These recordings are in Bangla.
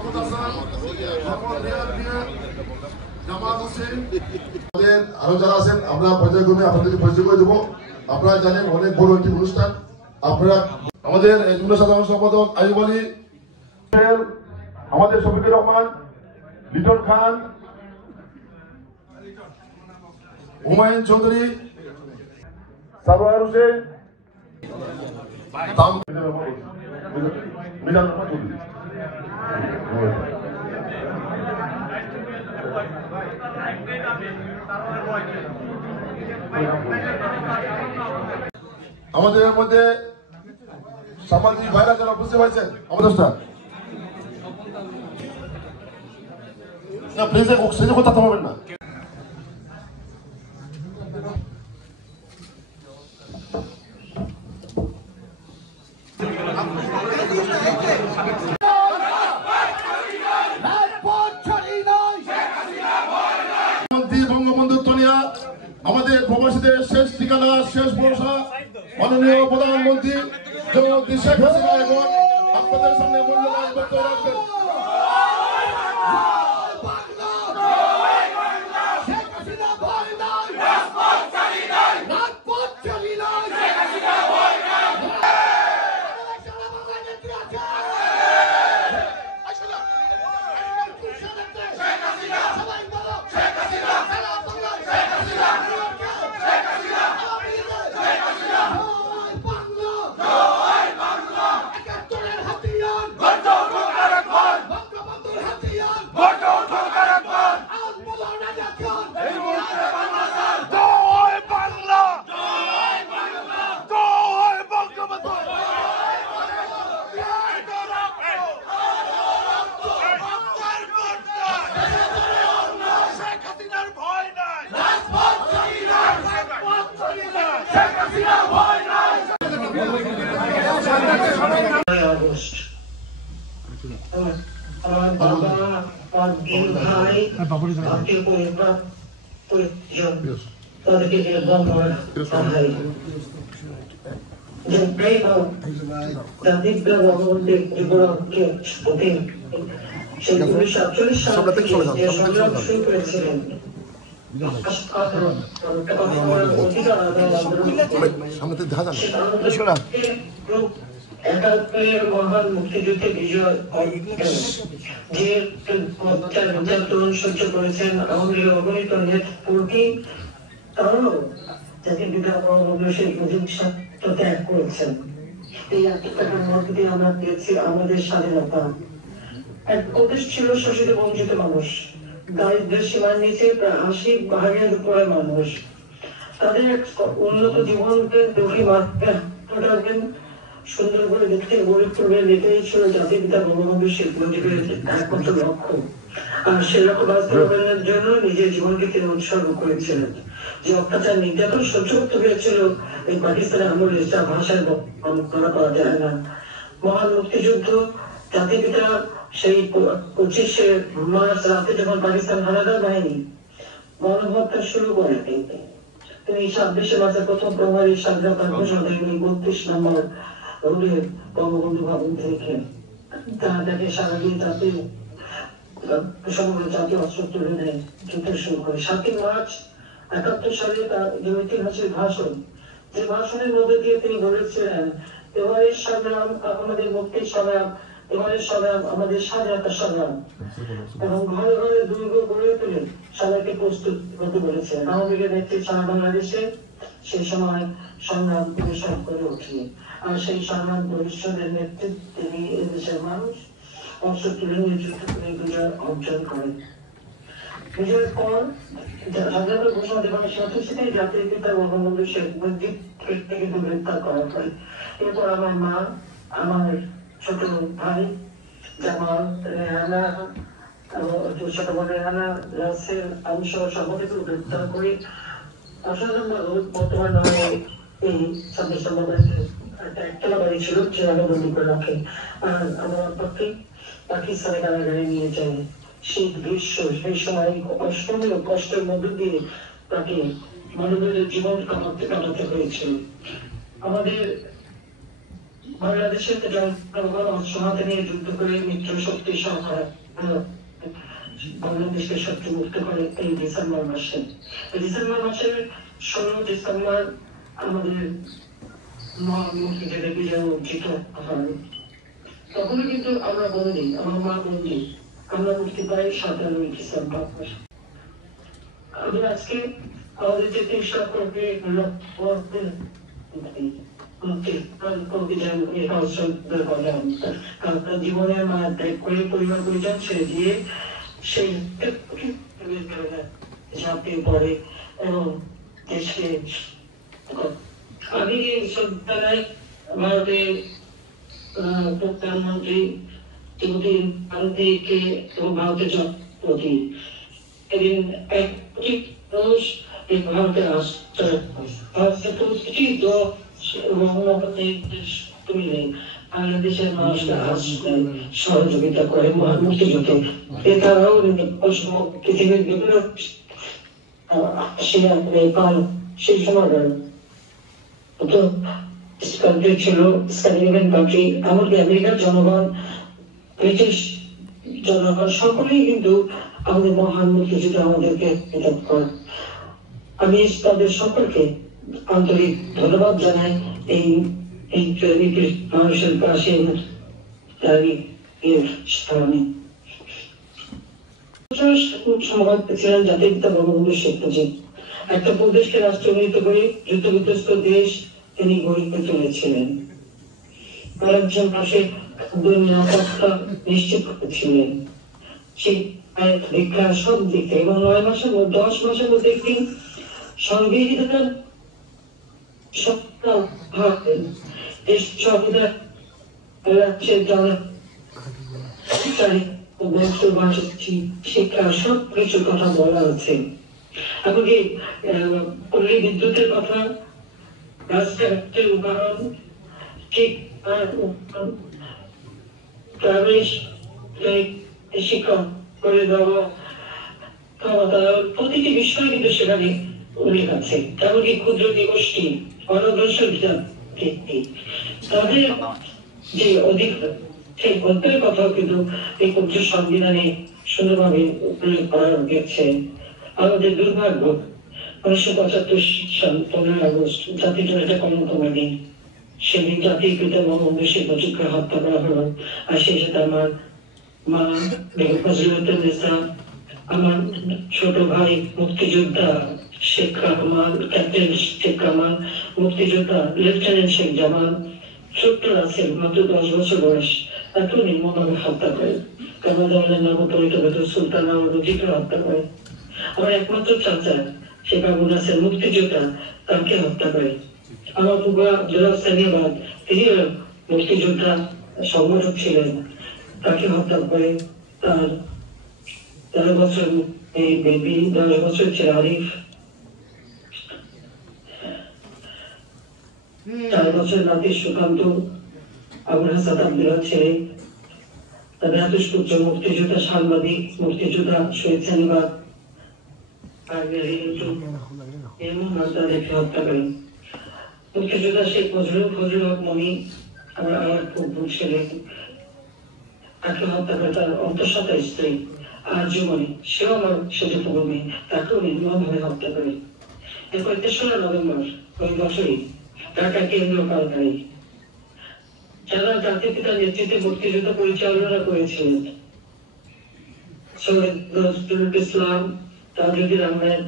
মোহাম্মদ হাসান, মোহাম্মদ রিয়াদ মিয়া, জামাল হোসেন, আরো যারা আছেন আমরা পর্যায়ক্রমে আপনাদেরকে পরিচয় করে দেবো। আপনারা জানেন অনেক বড় একটি অনুষ্ঠান। আপনারা আমাদের যুগ্ম সাধারণ সম্পাদক আইয়ুব আলী, আমাদের শফিকুর রহমান, লিটন খান, হুমায়ুন চৌধুরী, সারোয়ার হোসেন, আমাদের মধ্যে সামাজিক ভাইরা যারা বুঝতে পারছেন আমাদের না প্লিজ অক্সিজেন কথা থামাবেন না। বঙ্গবন্ধু তনিয়া আমাদের প্রবাসীদের শেষ ঠিকানা, শেষ ভরসা মাননীয় প্রধানমন্ত্রী জননেত্রী শেখ হাসিনা এবং আপনাদের সামনে মূল্যবান বক্তব্য রাখবেন। আমার বাবা, আমার বীর ভাই, আত্মীয় পরিবার, পরিজন, তাদেরকে ভাই যে প্রেম দাদিব্য ভগবন্তের জীবনকে স্ফুটিং সেই 1948 সাল থেকে যে সংগ্রাম শুরু করেছিলেন একাত্তরের মহান মুক্তিযুদ্ধে বিজয় যে নির্যাতন সহ্য করেছেন আমাদের অগণিত নেতৃত্বকর্মী, তারাও জাতির পিতা বঙ্গবন্ধু শেখ মুজিবুর সাথে ত্যাগ করেছেন। এই আত্মত্যাগের মধ্য দিয়ে আমরা পেয়েছি আমাদের স্বাধীনতা। এক প্রদেশ ছিল শোষিত বঞ্চিত মানুষ, দারিদ্র্যের সীমার নিচে প্রায় 80% উপরে মানুষ। তাদের উন্নত জীবনকে দুঃখী মাত্রা সুন্দর করে দেখতে গড়ে তুলে এটাই ছিল জাতির পিতা বঙ্গবন্ধু শেখ মুজিবের একমাত্র লক্ষ্য। আর সেই লক্ষ্য বাস্তবায়নের জন্য নিজের জীবনকে তিনি উৎসর্গ করেছিলেন। যে অত্যাচার নির্যাতন সহ্য করতে পেরেছিল এই পাকিস্তানের আমলে, যা ভাষায় বর্ণনা করা যায় না। মহান মুক্তিযুদ্ধ জাতির পিতা সেই 25শে মার্চ রাতে যখন পাকিস্তান হানাদার বাহিনী গণহত্যা শুরু করে, তিনি 26শে মার্চের প্রথম প্রহরী স্বাধীনতা ঘোষণা দেন 32 নম্বর রোডে বঙ্গবন্ধু ভবন থেকে। তাকে সারা দিয়ে তাতে সমগ্র জাতীয় অস্ত্র তুলে নেয়, যুদ্ধ শুরু করে। 7ই মার্চ 71 সালে তার ঐতিহাসিক ভাষণ, যে ভাষণের মধ্যে দিয়ে তিনি বলেছিলেন, এবারের সংগ্রাম আমাদের মুক্তির সংগ্রাম, এবারের সংগ্রাম আমাদের স্বাধীনতার সংগ্রাম। এবং ঘরে ঘরে দুর্গ গড়ে তুলে সবাইকে প্রস্তুত হতে বলেছেন। আওয়ামী লীগের নেতৃত্বে সারা বাংলাদেশে সেই সময় সংগ্রাম পরিষদ করে ওঠে। আর সেই সংগ্রাম পরিষদের নেতৃত্বে তিনি এদেশের মানুষ অস্ত্র তুলে নিয়ে যুদ্ধ করে বিজয় অর্জন করেন। বিজয়ের পর স্বাধীনতা ঘোষণা দেওয়ার সাথে সাথে জাতির পিতা বঙ্গবন্ধু শেখ মুজিব থেকে গ্রেপ্তার করা হয়। এরপর আমার মা, আমার ছোট ভাই জামাল, রেহানা, ছোট বোন রেহানা, রাসেল, আমি সহ সকলকে গ্রেপ্তার করি। বর্তমান নামে এই 26 নম্বর একটা একতলা বাড়ি ছিল, সেখানে বন্দি করে রাখে। আর আমার আব্বাকে পাকিস্তানে কারাগারে নিয়ে যায়। শীত গ্রীষ্ম সেই সময় অষ্টমীয় কষ্টের মধ্যে দিয়ে তাকে মানবের জীবন কাটাতে হয়েছিল। আমাদের বাংলাদেশের জনগণ অস্ত্র হাতে নিয়ে যুদ্ধ করে মিত্র শক্তি সহায় বাংলাদেশকে শত্রু মুক্ত করে এই ডিসেম্বর মাসে। ডিসেম্বর মাসের 16 ডিসেম্বর আমাদের মুক্তিযুদ্ধের বিজয় অর্জিত হয়। তখনও কিন্তু আমরা বন্দি, আমার মা বন্দি, আমরা মুক্তি পাই 17 ডিসেম্বর। আমরা আজকে আমাদের যে 300 কোটি জীবনের মা ত্যাগ করে পরিবার পরিজন ছেড়ে দিয়ে সেই ঝাঁপিয়ে পড়ে এবং দেশকে আমি শ্রদ্ধায় ভারতের প্রধানমন্ত্রী শ্রীমতী গান্ধীকে এবং ভারতের জনপ্রতি এদিন এক কোটি মানুষ এই ভারতের প্রতিটি বাংলাদেশের মানুষকে সহযোগিতা করে মুক্তিযুদ্ধে। এছাড়াও পৃথিবীর বিভিন্ন নেপাল সেই সময় কান্ট্রি ছিল, স্ক্যান্ডিনেভিয়ান কান্ট্রি, এমনকি আমেরিকার জনগণ, ব্রিটিশ জনগণ সকলেই কিন্তু আমাদের মহান মুক্তিযুদ্ধে আমাদেরকে করে। আমি তাদের সকলকে আন্তরিক ধন্যবাদ জানাই এই মানুষের পাশে ছিলেন জাতির পিতা বঙ্গবন্ধু শেখ মুজিব। একটা প্রদেশকে রাষ্ট্রনীত করে যুদ্ধবিধ্বস্ত দেশ তিনি গড়ে তুলেছিলেন। কয়েকজন মাসে নিরাপত্তা নিশ্চিত করেছিলেন, শিক্ষা সব দিক থেকে, এবং 9 মাসের মধ্যে 10 মাসের মধ্যে একটি সংবিধান শিক্ষা সব কিছুর কথা বলা আছে। এমনকি পল্লী বিদ্যুতের কথা, রাস্তাঘাটের উদাহরণ, ঠিক শিক্ষক করে দেওয়া ক্ষমতা, প্রতিটি বিষয় কিন্তু সেখানে উল্লেখ আছে। এমনকি ক্ষুদ্র গোষ্ঠী, অনগ্রসর জাতি, তাদের যে অধিকার, সেই অধিকারের কথাও কিন্তু এই ক্ষুদ্র সংবিধানে সুন্দরভাবে উল্লেখ করা গেছে। আমাদের দুর্ভাগ্য 1975 সাল 15 আগস্ট জাতির জন্য একটা কর্মকর্মা দিন। সেদিন জাতির পিতা বঙ্গবন্ধু শেখ মুজিবকে হত্যা করা হলো। আর সেই সাথে আমার মা বেগম ফজিলাতুন্নেসা, আমার ছোট ভাই মুক্তিযোদ্ধা শেখ রহমান, ক্যাপ্টেন শেখ রহমান, মুক্তিযোদ্ধা লেফটেন্যান্ট শেখ জামাল, ছোট্ট রাসেল মাত্র 10 বছর বয়স, এত নির্মমভাবে হত্যা করে। কামাল নবপরিত সুলতানা রুজিকে হত্যা করে। আমার একমাত্র চাচা শেখ আবু নাসের মুক্তিযোদ্ধা, তাকে হত্যা করে। আমার বুবা জোরাব সানিয়াবাদ, তিনি মুক্তিযোদ্ধা সংগঠক ছিলেন, তাকে হত্যা করে। তার 13 বছর এই বেবি, 10 বছর ছিল আরিফ, 4 বছর নাতি সুকান্ত, আবুল হাসান আব্দুল্লাহ ছেলে, তাদের আতুষপুত্র মুক্তিযোদ্ধা সাংবাদিক, মুক্তিযোদ্ধা শহীদ সানিবাদ তাদেরকে হত্যা করেন। মুক্তিযোদ্ধা শেখ ফজলুল হক মনি, আমার খুব ছেলে, তাকে হত্যা করে তার অন্তঃসত্ত্বা স্ত্রী আরজুমনি, সেও আমার সুযোগভূমি, তাকেও নির্মমভাবে হত্যা করে। এরপর 3রা নভেম্বর ওই বছরই ঢাকা কেন্দ্রীয় কারাগারে যারা জাতির পিতার নেতৃত্বে মুক্তিযুদ্ধ পরিচালনা করেছিলেন, সৈয়দ নজরুল ইসলাম, তাজউদ্দিন আহমেদ,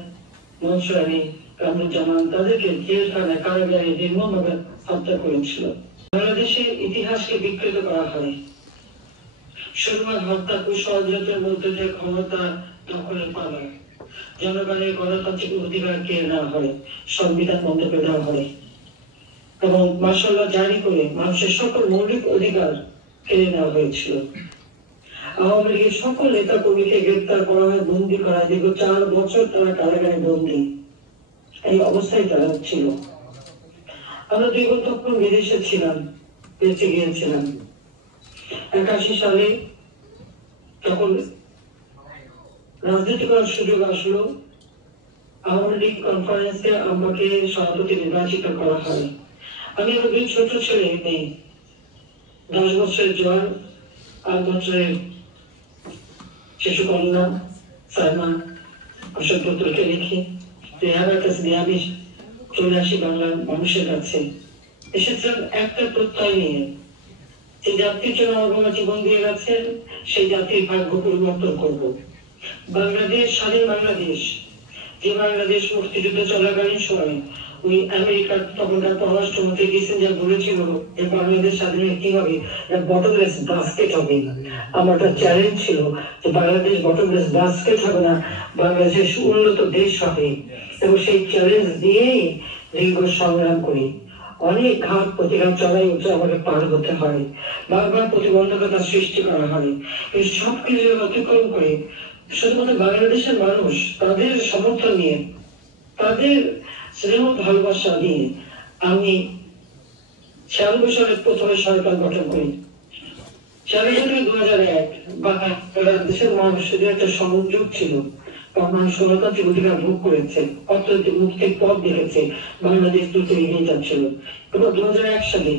মনসুর আলী, কামরুজ্জামান, তাদেরকে জেলখানায় কারাগারে নির্মমভাবে হত্যা করেছিল। বাংলাদেশের ইতিহাসকে বিকৃত করা হয় শুধুমাত্র হত্যা কুষড়যন্ত্রের মধ্যে যে ক্ষমতা দখলের পালা, জনগণের গণতান্ত্রিক অধিকার কেড়ে নেওয়া হয়, সংবিধান বন্ধ করে দেওয়া হয় এবং মাশাআল্লাহ জারি করে মানুষের সকল মৌলিক অধিকার কেড়ে নেওয়া হয়েছিল। আওয়ামী লীগের সকল নেতা কর্মীকে গ্রেপ্তার করা হয়, বন্দী করা হয়। দীর্ঘ 4 বছর তারা কারাগারে বন্দী, এই অবস্থায় তারা ছিল। আমরা 2 বোন তখন বিদেশে ছিলাম, বেঁচে গিয়েছিলাম। 81 সালে তখন রাজনীতি করার সুযোগ আসলো। আওয়ামী লীগ কনফারেন্সে আমাকে সভাপতি নির্বাচিত করা হয়। আমি আমার 2 ছোট ছেলে মেয়ে, 10 বছরের জোয়ান, 8 বছরের শিশু কন্যা সাইমা অশোকপুত্রকে রেখে রেহানার কাছে নিয়ে আমি চলে আসি বাংলার মানুষের কাছে। এসেছিলাম একটা প্রত্যয় নিয়ে, যে জাতির জন্য আমার বাবা জীবন দিয়ে গেছেন, সেই জাতির ভাগ্য পরিবর্তন করব। বাংলাদেশ স্বাধীন বাংলাদেশ, যে বাংলাদেশ মুক্তিযুদ্ধ চলাকালীন সময় ওই আমেরিকার তখনকার পররাষ্ট্রমন্ত্রী কিসিঞ্জার বলেছিল যে বাংলাদেশ স্বাধীন কি হবে, বটমলেস বাস্কেট হবে। আমার একটা চ্যালেঞ্জ ছিল যে বাংলাদেশ বটমলেস বাস্কেট হবে না, বাংলাদেশ উন্নত দেশ হবে। এবং সেই চ্যালেঞ্জ দিয়েই দীর্ঘ সংগ্রাম করি। অনেক ঘাত প্রতিঘাত চড়াই উঠে আমাকে পার হতে হয়, বারবার প্রতিবন্ধকতা সৃষ্টি করা হয়। এই সব কিছু অতিক্রম করে শুধুমাত্র বাংলাদেশের মানুষ তাদের সমর্থন নিয়ে, তাদের স্নেহ ভালোবাসা নিয়ে আমি 96 সালে প্রথমে সরকার গঠন করি। 2001 বাংলাদেশের মানুষের একটা সংযোগ ছিল, মানুষ গণতান্ত্রিক অধিকার ভোগ করেছে, অর্থনৈতিক মুক্তির পথ দেখেছে, বাংলাদেশ দ্রুত এগিয়ে যাচ্ছিল। এবং 2001 সালে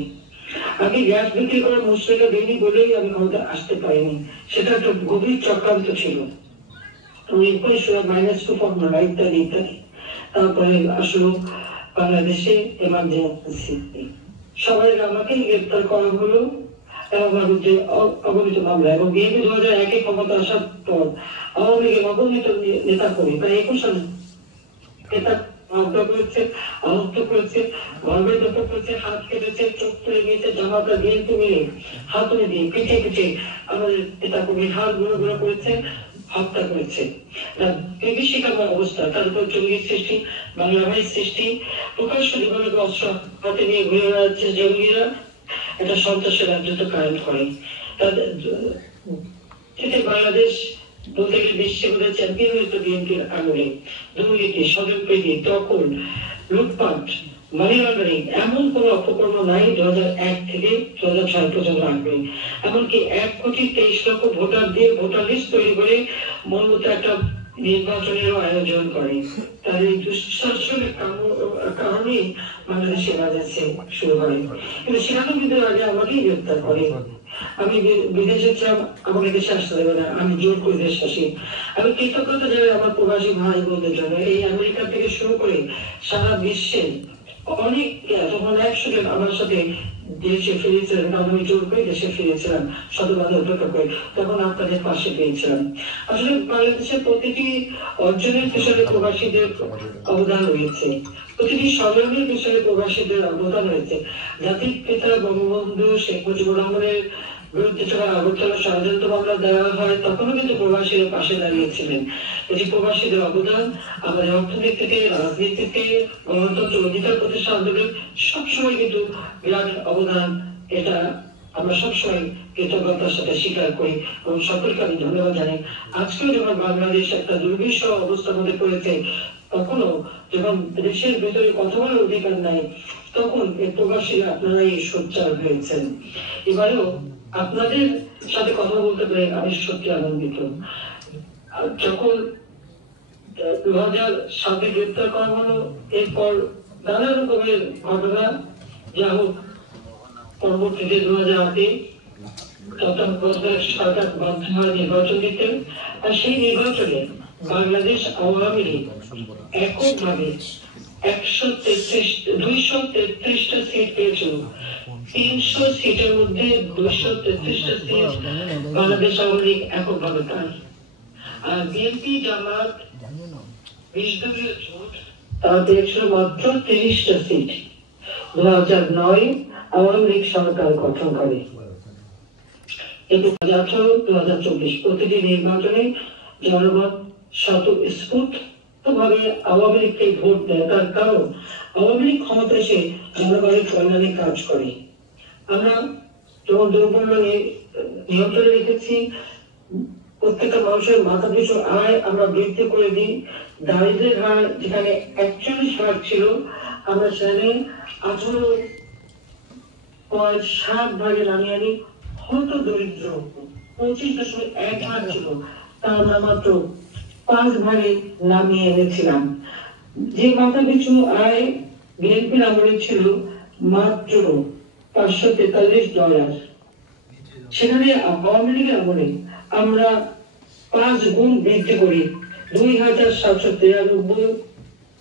আমি গ্যাস বিক্রি করে মুসলিমরা দেয়নি বলেই আমি ক্ষমতা আসতে পারিনি, সেটা একটা গভীর চক্রান্ত ছিল। -2 ফর্মুলা ইত্যাদি ইত্যাদি। তারপরে আসলো বাংলাদেশে এমার্জেন্সি, সবাই আমাকে গ্রেপ্তার করা হলো আমার বিরুদ্ধে অগণিত মামলা। এবং বিএনপি 2001 ক্ষমতা আসার পর আওয়ামী লীগের অগণিত নেতা কর্মী প্রায় 21 নেতা আহত করেছে, গর্বের করেছে, হাত কেটেছে, চোখ তুলে নিয়েছে, জামাতা বিএনপি মিলে হাতুড়ি দিয়ে পিঠে পিঠে আমাদের নেতা কর্মীর হাত গুঁড়ো গুঁড়ো করেছে, হত্যা করেছে। বিভীষিকাময় অবস্থা, তার উপর জঙ্গির সৃষ্টি, বাংলা ভাইয়ের সৃষ্টি, প্রকাশ্য জীবনের অস্ত্র হাতে নিয়ে ঘুরে বেড়াচ্ছে জঙ্গিরা, একটা সন্ত্রাসের রাজত্ব কায়েম করে। তাদের বাংলাদেশ বলতে গেলে বিশ্বে বোধ হয় চ্যাম্পিয়ন হয়েছে বিএনপির আমলে। দুর্নীতি, স্বজনপ্রীতি, দখল, লুটপাট, মানি লন্ডারিং, এমন কোন অপকর্ম নাই 2001 থেকে 2006 পর্যন্ত আসবে। এমনকি 1,23,00,000 ভোটার দিয়ে ভোটার লিস্ট তৈরি করে মন মতো একটা নির্বাচনেরও আয়োজন করে। তাদের এই দুঃশাসনের কারণেই বাংলাদেশে এমার্জেন্সি শুরু হয়। কিন্তু সেখানে কিন্তু আগে আমাকেই গ্রেপ্তার করে। আমি বিদেশে ছিলাম, আমাকে দেশে আসতে দেবে না, আমি জোর করে দেশে আসি। আমি কৃতজ্ঞতা জানাই আমার প্রবাসী ভাই বোনদের জন্য। এই আমেরিকা থেকে শুরু করে সারা বিশ্বের অনেক, তখন 100 জন আমার সাথে দেশে ফিরেছিলেন, আমি জোর করে দেশে ফিরেছিলাম শতবাদে উপেক্ষা করে, তখন আপনাদের পাশে পেয়েছিলাম। আসলে বাংলাদেশের প্রতিটি অর্জনের পেছনে প্রবাসীদের অবদান রয়েছে, প্রতিটি সংগ্রামের পেছনে প্রবাসীদের অবদান রয়েছে। জাতির পিতা বঙ্গবন্ধু শেখ মুজিবুর রহমানের বিরুদ্ধে যখন আগরতলা ষড়যন্ত্র মামলা দেওয়া হয়, তখনও কিন্তু প্রবাসীরা পাশে দাঁড়িয়েছিলেন। এটি প্রবাসীদের অবদান আমাদের অর্থনীতি থেকে, রাজনীতি থেকে, গণতন্ত্র অধিকার প্রতিষ্ঠা আন্দোলন সবসময় কিন্তু বিরাট অবদান। এটা আমরা সবসময় কৃতজ্ঞতার সাথে স্বীকার করি এবং সকলকে আমি ধন্যবাদ জানাই। আজকেও যখন বাংলাদেশ একটা দুর্বিষহ অবস্থার মধ্যে পড়েছে, তখনও যখন দেশের ভেতরে কথা বলার অধিকার নাই, তখন এই প্রবাসীরা আপনারাই সোচ্চার হয়েছেন। এবারেও আপনাদের সাথে কথা বলতে পেরে আমি সত্যি আনন্দিত। যখন 2007 গ্রেপ্তার করা হলো, এরপর নানা রকমের ঘটনা, যা হোক পরবর্তীতে 2008 তত্ত্বাবধায়ক সরকার বাধ্য হয় নির্বাচন দিতে। আর সেই নির্বাচনে বাংলাদেশ আওয়ামী লীগ এককভাবে 233টা সিট পেয়েছিল। 300 সিটের মধ্যে 233টা সিট বাংলাদেশ আওয়ামী লীগ এককভাবে পায়। আর বিএনপি জামাত 20 দলীয় জোট তারা পেয়েছিল মাত্র 30টা সিট। 2009 আওয়ামী লীগ সরকার গঠন করে। কিন্তু 2018-2024 প্রতিটি নির্বাচনে জনগণ স্বতঃস্ফূর্তভাবে আওয়ামী লীগকে ভোট দেয়। তার কারণ আওয়ামী লীগ ক্ষমতা এসে জনগণের কল্যাণে কাজ করে। আমরা যখন দ্রব্যমূল্য নিয়ন্ত্রণে রেখেছি, প্রত্যেকটা মানুষের মাথা পিছু আয় আমরা বৃদ্ধি করে দিই। দারিদ্র্যের হার যেখানে 41% ছিল, আমরা সেখানে 18.7 ভাগে নামিয়ে আনি। হয়তো দরিদ্র 25.1 ছিল, তা আমরা মাত্র 5 ভাগে নামিয়ে এনেছিলাম। যে মাথা পিছু আয় বিএনপির আমলে ছিল মাত্র $543, সেখানে আওয়ামী লীগের আমলে আমরা 5 গুণ বৃদ্ধি করি $2,793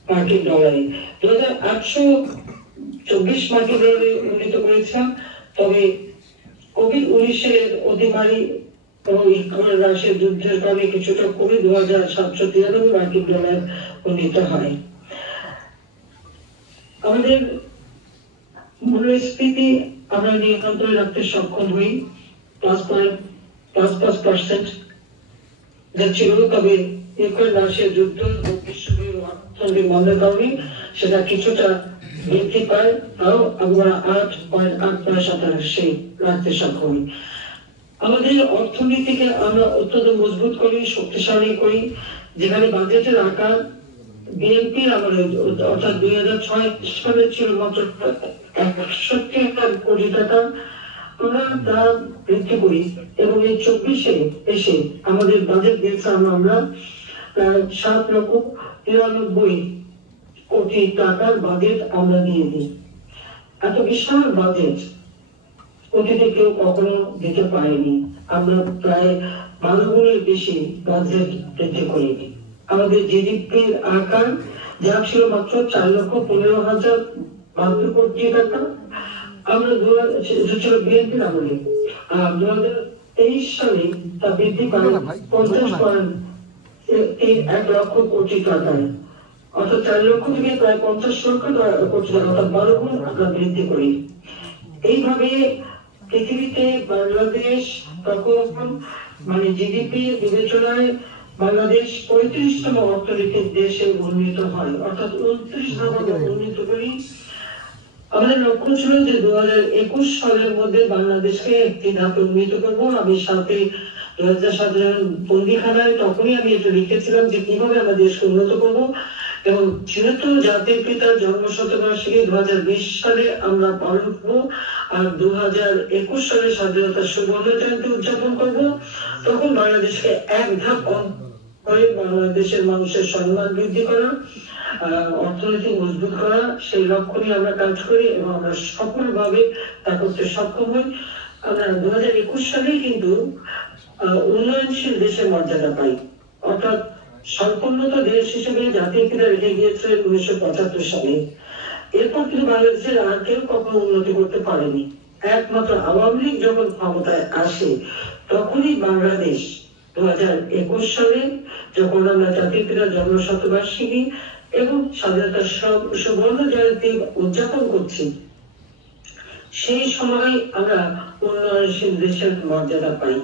মার্কিন ডলারে, 2,824 মার্কিন ডলারে উন্নীত করেছিলাম। তবে কোভিড-19 অতিমারী এবং ইউক্রেন রাশিয়ার যুদ্ধের কারণে কিছুটা কমে 2,793 মার্কিন ডলার উন্নীত হয়। আমাদের মূল্যস্ফীতি আমরা নিয়ন্ত্রণে রাখতে সক্ষম হই, +5% যাচ্ছিল। তবে ইউক্রেন রাশিয়ার যুদ্ধ এবং বিশ্বব্যাপী অর্থনৈতিক মন্দার কারণে সেটা কিছুটা বৃদ্ধি পায়, তাও আমরা 8.8% রাখতে সক্ষম হই। আমাদের অর্থনীতিকে আমরা অত্যন্ত মজবুত করি, শক্তিশালী করি, যেখানে বাজেটের আকার বিএনপির আমলে অর্থাৎ 2006 সালে ছিল মাত্র 61 কোটি টাকা, আমরা তা বৃদ্ধি করি এবং এই 24-এ এসে আমাদের বাজেট দিয়েছিলাম আমরা 7,93 কোটি টাকার বাজেট আমরা দিয়ে দিই। এত বিশাল বাজেট অতীতে কেউ কখনো দিতে পারেনি। আমরা প্রায় 12 গুণের বেশি বাজেট বৃদ্ধি করিনি। আমাদের জিডিপির আকার যা ছিল মাত্র 4,15,072 কোটি টাকা, আমরা ছিল বিএনপির আমলে। 2023 সালে তা বৃদ্ধি পায় 50.1 লক্ষ কোটি টাকায়, অর্থাৎ 4 লক্ষ থেকে প্রায় 50 লক্ষ কোটি টাকা, অর্থাৎ 12 গুণ আমরা বৃদ্ধি করি। এইভাবে পৃথিবীতে বাংলাদেশ তখন জিডিপি বিবেচনায় বাংলাদেশ 35তম অর্থনৈতিক দেশে উন্নীত হয়, অর্থাৎ 29 ধাপে উন্নীত করি। আমাদের লক্ষ্য ছিল যে 2021 সালের মধ্যে বাংলাদেশকে একটি ধাপে উন্নীত করব। আমি সাথে 2007 বন্দিখানায় তখনই আমি এটা লিখেছিলাম যে কিভাবে আমরা দেশকে উন্নত করব, এবং যেহেতু জাতির পিতার জন্ম শতবার্ষিকী 2020 সালে আমরা পালন করবো আর 2021 সালে স্বাধীনতার সুবর্ণ জয়ন্তী উদযাপন করব, তখন বাংলাদেশকে এক ধাপ করে বাংলাদেশের মানুষের সম্মান বৃদ্ধি করা, অর্থনীতি মজবুত করা, সেই লক্ষ্য নিয়ে আমরা কাজ করি এবং আমরা সফলভাবে তা করতে সক্ষম হই। আমরা 2021 সালে কিন্তু উন্নয়নশীল দেশের মর্যাদা পাই, অর্থাৎ সম্পন্নত দেশ হিসেবে জাতির পিতা রেখে গিয়েছিলেন 1975 সালে। এরপর কিন্তু বাংলাদেশের আর কেউ কখনো উন্নতি করতে পারেনি। একমাত্র আওয়ামী লীগ যখন ক্ষমতায় আসে তখনই বাংলাদেশ 2021 সালে যখন আমরা জাতির পিতার জন্ম শতবার্ষিকী এবং স্বাধীনতার সুবর্ণ জয়ন্তী উদযাপন করছি, সেই সময় আমরা উন্নয়নশীল দেশের মর্যাদা পাই।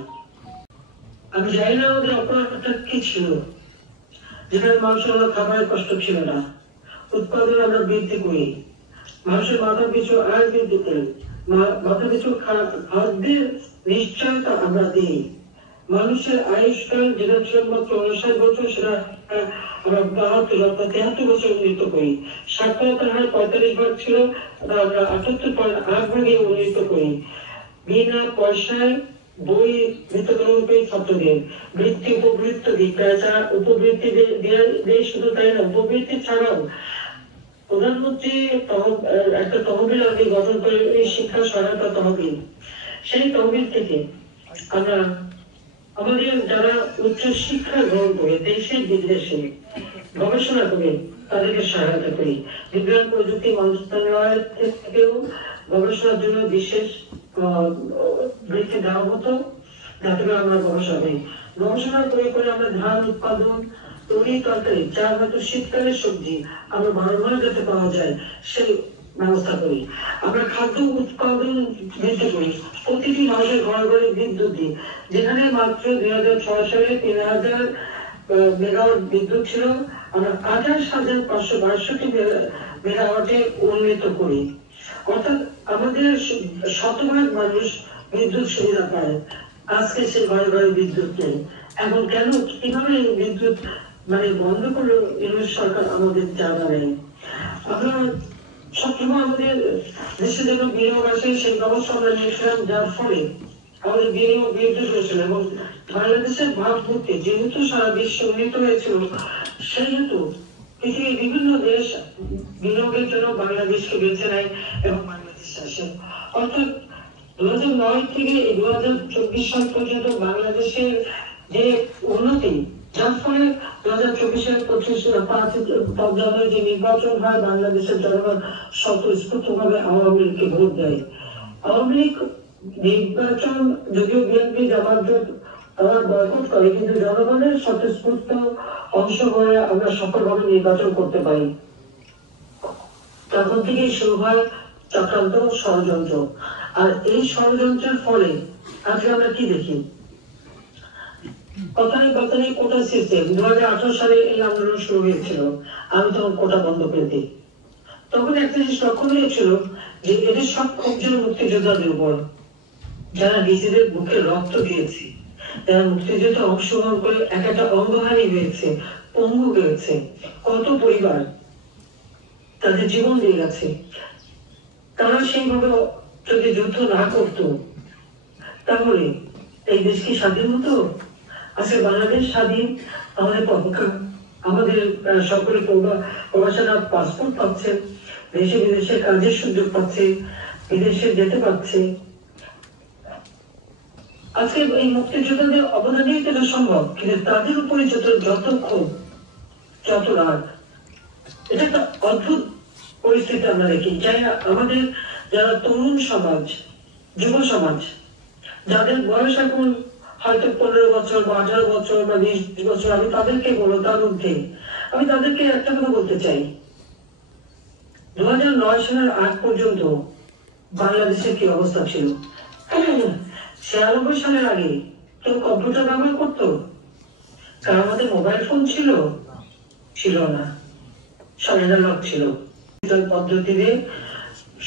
আমি জানি না আমাদের অপরাধটা কি ছিল, যেখানে মানুষের খাবারের কষ্ট ছিল না, উৎপাদন আমরা বৃদ্ধি করি, মানুষের মাথা পিছু আয় বৃদ্ধি করি, মাথা পিছু খাদ্যের নিশ্চয়তা আমরা দিই, মানুষের আয়ুষ্কাল যেটা ছিল মাত্র 59 বছর সেটা আমরা 73 বছর উন্নীত করি, সাক্ষরতার হার 45 ভাগ ছিল আমরা 78.8 ভাগে উন্নীত করি, বিনা পয়সায় বই বিতরণে ছাত্রদের বৃত্তি উপবৃত্তি দিই, যারা উপবৃত্তি দেয় শুধু তাই না, উপবৃত্তি ছাড়াও প্রধানমন্ত্রী একটা তহবিল আগে গঠন করে এই শিক্ষা সহায়তা তহবিল, সেই তহবিল থেকে আমরা আমাদের যারা উচ্চ শিক্ষা গ্রহণ করে দেশে বিদেশে গবেষণা করে তাদেরকে সহায়তা করি। বিজ্ঞান প্রযুক্তি মন্ত্রণালয় থেকেও গবেষণার জন্য বিশেষ বৃত্তি দেওয়া হতো, যাতে করে আমরা গবেষণা করে আমরা ধান উৎপাদন, তৈরি তরকারি, যা হয়তো শীতকালের সবজি আমরা 12 মাস যাতে পাওয়া যায় সেই ব্যবস্থা করি। আমরা খাদ্য উৎপাদন বৃদ্ধি করি, প্রতিটি মানুষের ঘরে ঘরে বিদ্যুৎ দিই, যেখানে মাত্র 2006 সালে 3000 মেগাওয়াট বিদ্যুৎ ছিল, আমরা 28,562 মেগাওয়াটে উন্নীত করি। অর্থাৎ আমাদের শতভাগ মানুষ বিদ্যুৎ সুবিধা পায়। আজকে সে ঘরে ঘরে বিদ্যুৎ নেই। এখন কেন, কিভাবে বিদ্যুৎ বন্ধ করলো ইউনিট সরকার আমাদের জানা নেই। আমরা সবসময় আমাদের দেশে যেন বিনিয়োগ আসে সেই ব্যবস্থা আমরা নিয়েছিলাম, যার ফলে আমাদের বিনিয়োগ বৃদ্ধি হয়েছিল এবং বাংলাদেশের ভাবমূর্তি যেহেতু সারা বিশ্ব উন্নীত হয়েছিল, সেহেতু পৃথিবীর বিভিন্ন দেশ বিনিয়োগের জন্য বাংলাদেশকে বেছে নেয় এবং বাংলাদেশে আসে। অর্থাৎ 2009 থেকে 2024 সাল পর্যন্ত বাংলাদেশের যে উন্নতি, যার ফলে 2024-এর 5 জানুয়ারি যে নির্বাচন হয়, বাংলাদেশের জনগণ স্বতঃস্ফূর্তভাবে আওয়ামী লীগকে ভোট দেয়। আওয়ামী লীগ নির্বাচন যদিও বিএনপি জামাত জোট তারা বয়কট করে, কিন্তু জনগণের স্বতঃস্ফূর্ত অংশগ্রহণে আমরা সফলভাবে নির্বাচন করতে পারি। তখন থেকেই শুরু হয় চক্রান্ত, ষড়যন্ত্র। আর এই ষড়যন্ত্রের ফলে আজকে আমরা কি দেখি? কথায় কথায় কোটা সিস্টেম 2018 সালে এই আন্দোলন শুরু হয়েছিল, আমি তখন কোটা বন্ধ করে দিই। তখন একটা জিনিস লক্ষ্য হয়েছিল যে এদের সব ক্ষোভজন মুক্তিযোদ্ধাদের উপর, যারা নিজেদের বুকে রক্ত দিয়েছে, যারা মুক্তিযুদ্ধে অংশগ্রহণ করে এক একটা অঙ্গহানি হয়েছে, পঙ্গু হয়েছে, কত পরিবার তাদের জীবন দিয়ে গেছে, তারা সেইভাবে যদি যুদ্ধ না করতো তাহলে এই দেশ কি স্বাধীন হতো? আজকে বাংলাদেশ স্বাধীন, আমাদের পতাকা, আমাদের সকলে প্রবাসীরা পাসপোর্ট পাচ্ছে, দেশে বিদেশে কাজের সুযোগ পাচ্ছে, বিদেশে যেতে পারছে। আজকে এই মুক্তিযোদ্ধাদের অবদানেই এটা সম্ভব, কিন্তু তাদের উপরে যত ক্ষোভ, যত রাগ, এটা একটা অদ্ভুত পরিস্থিতি আমরা দেখি। আমাদের যারা তরুণ সমাজ, যুব সমাজ, যাদের বয়স এখন হয়তো 15 বছর বা 18 বছর বা 20 বছর, আমি তাদেরকে বলবো, তার ঊর্ধ্বে আমি তাদেরকে একটা কথা বলতে চাই। 2009 সালের আগ পর্যন্ত বাংলাদেশের কি অবস্থা ছিল? 96 সালের আগে কেউ কম্পিউটার ব্যবহার করতো? কারণ আমাদের মোবাইল ফোন ছিল না, সব এনালগ ছিল। পদ্ধতিতে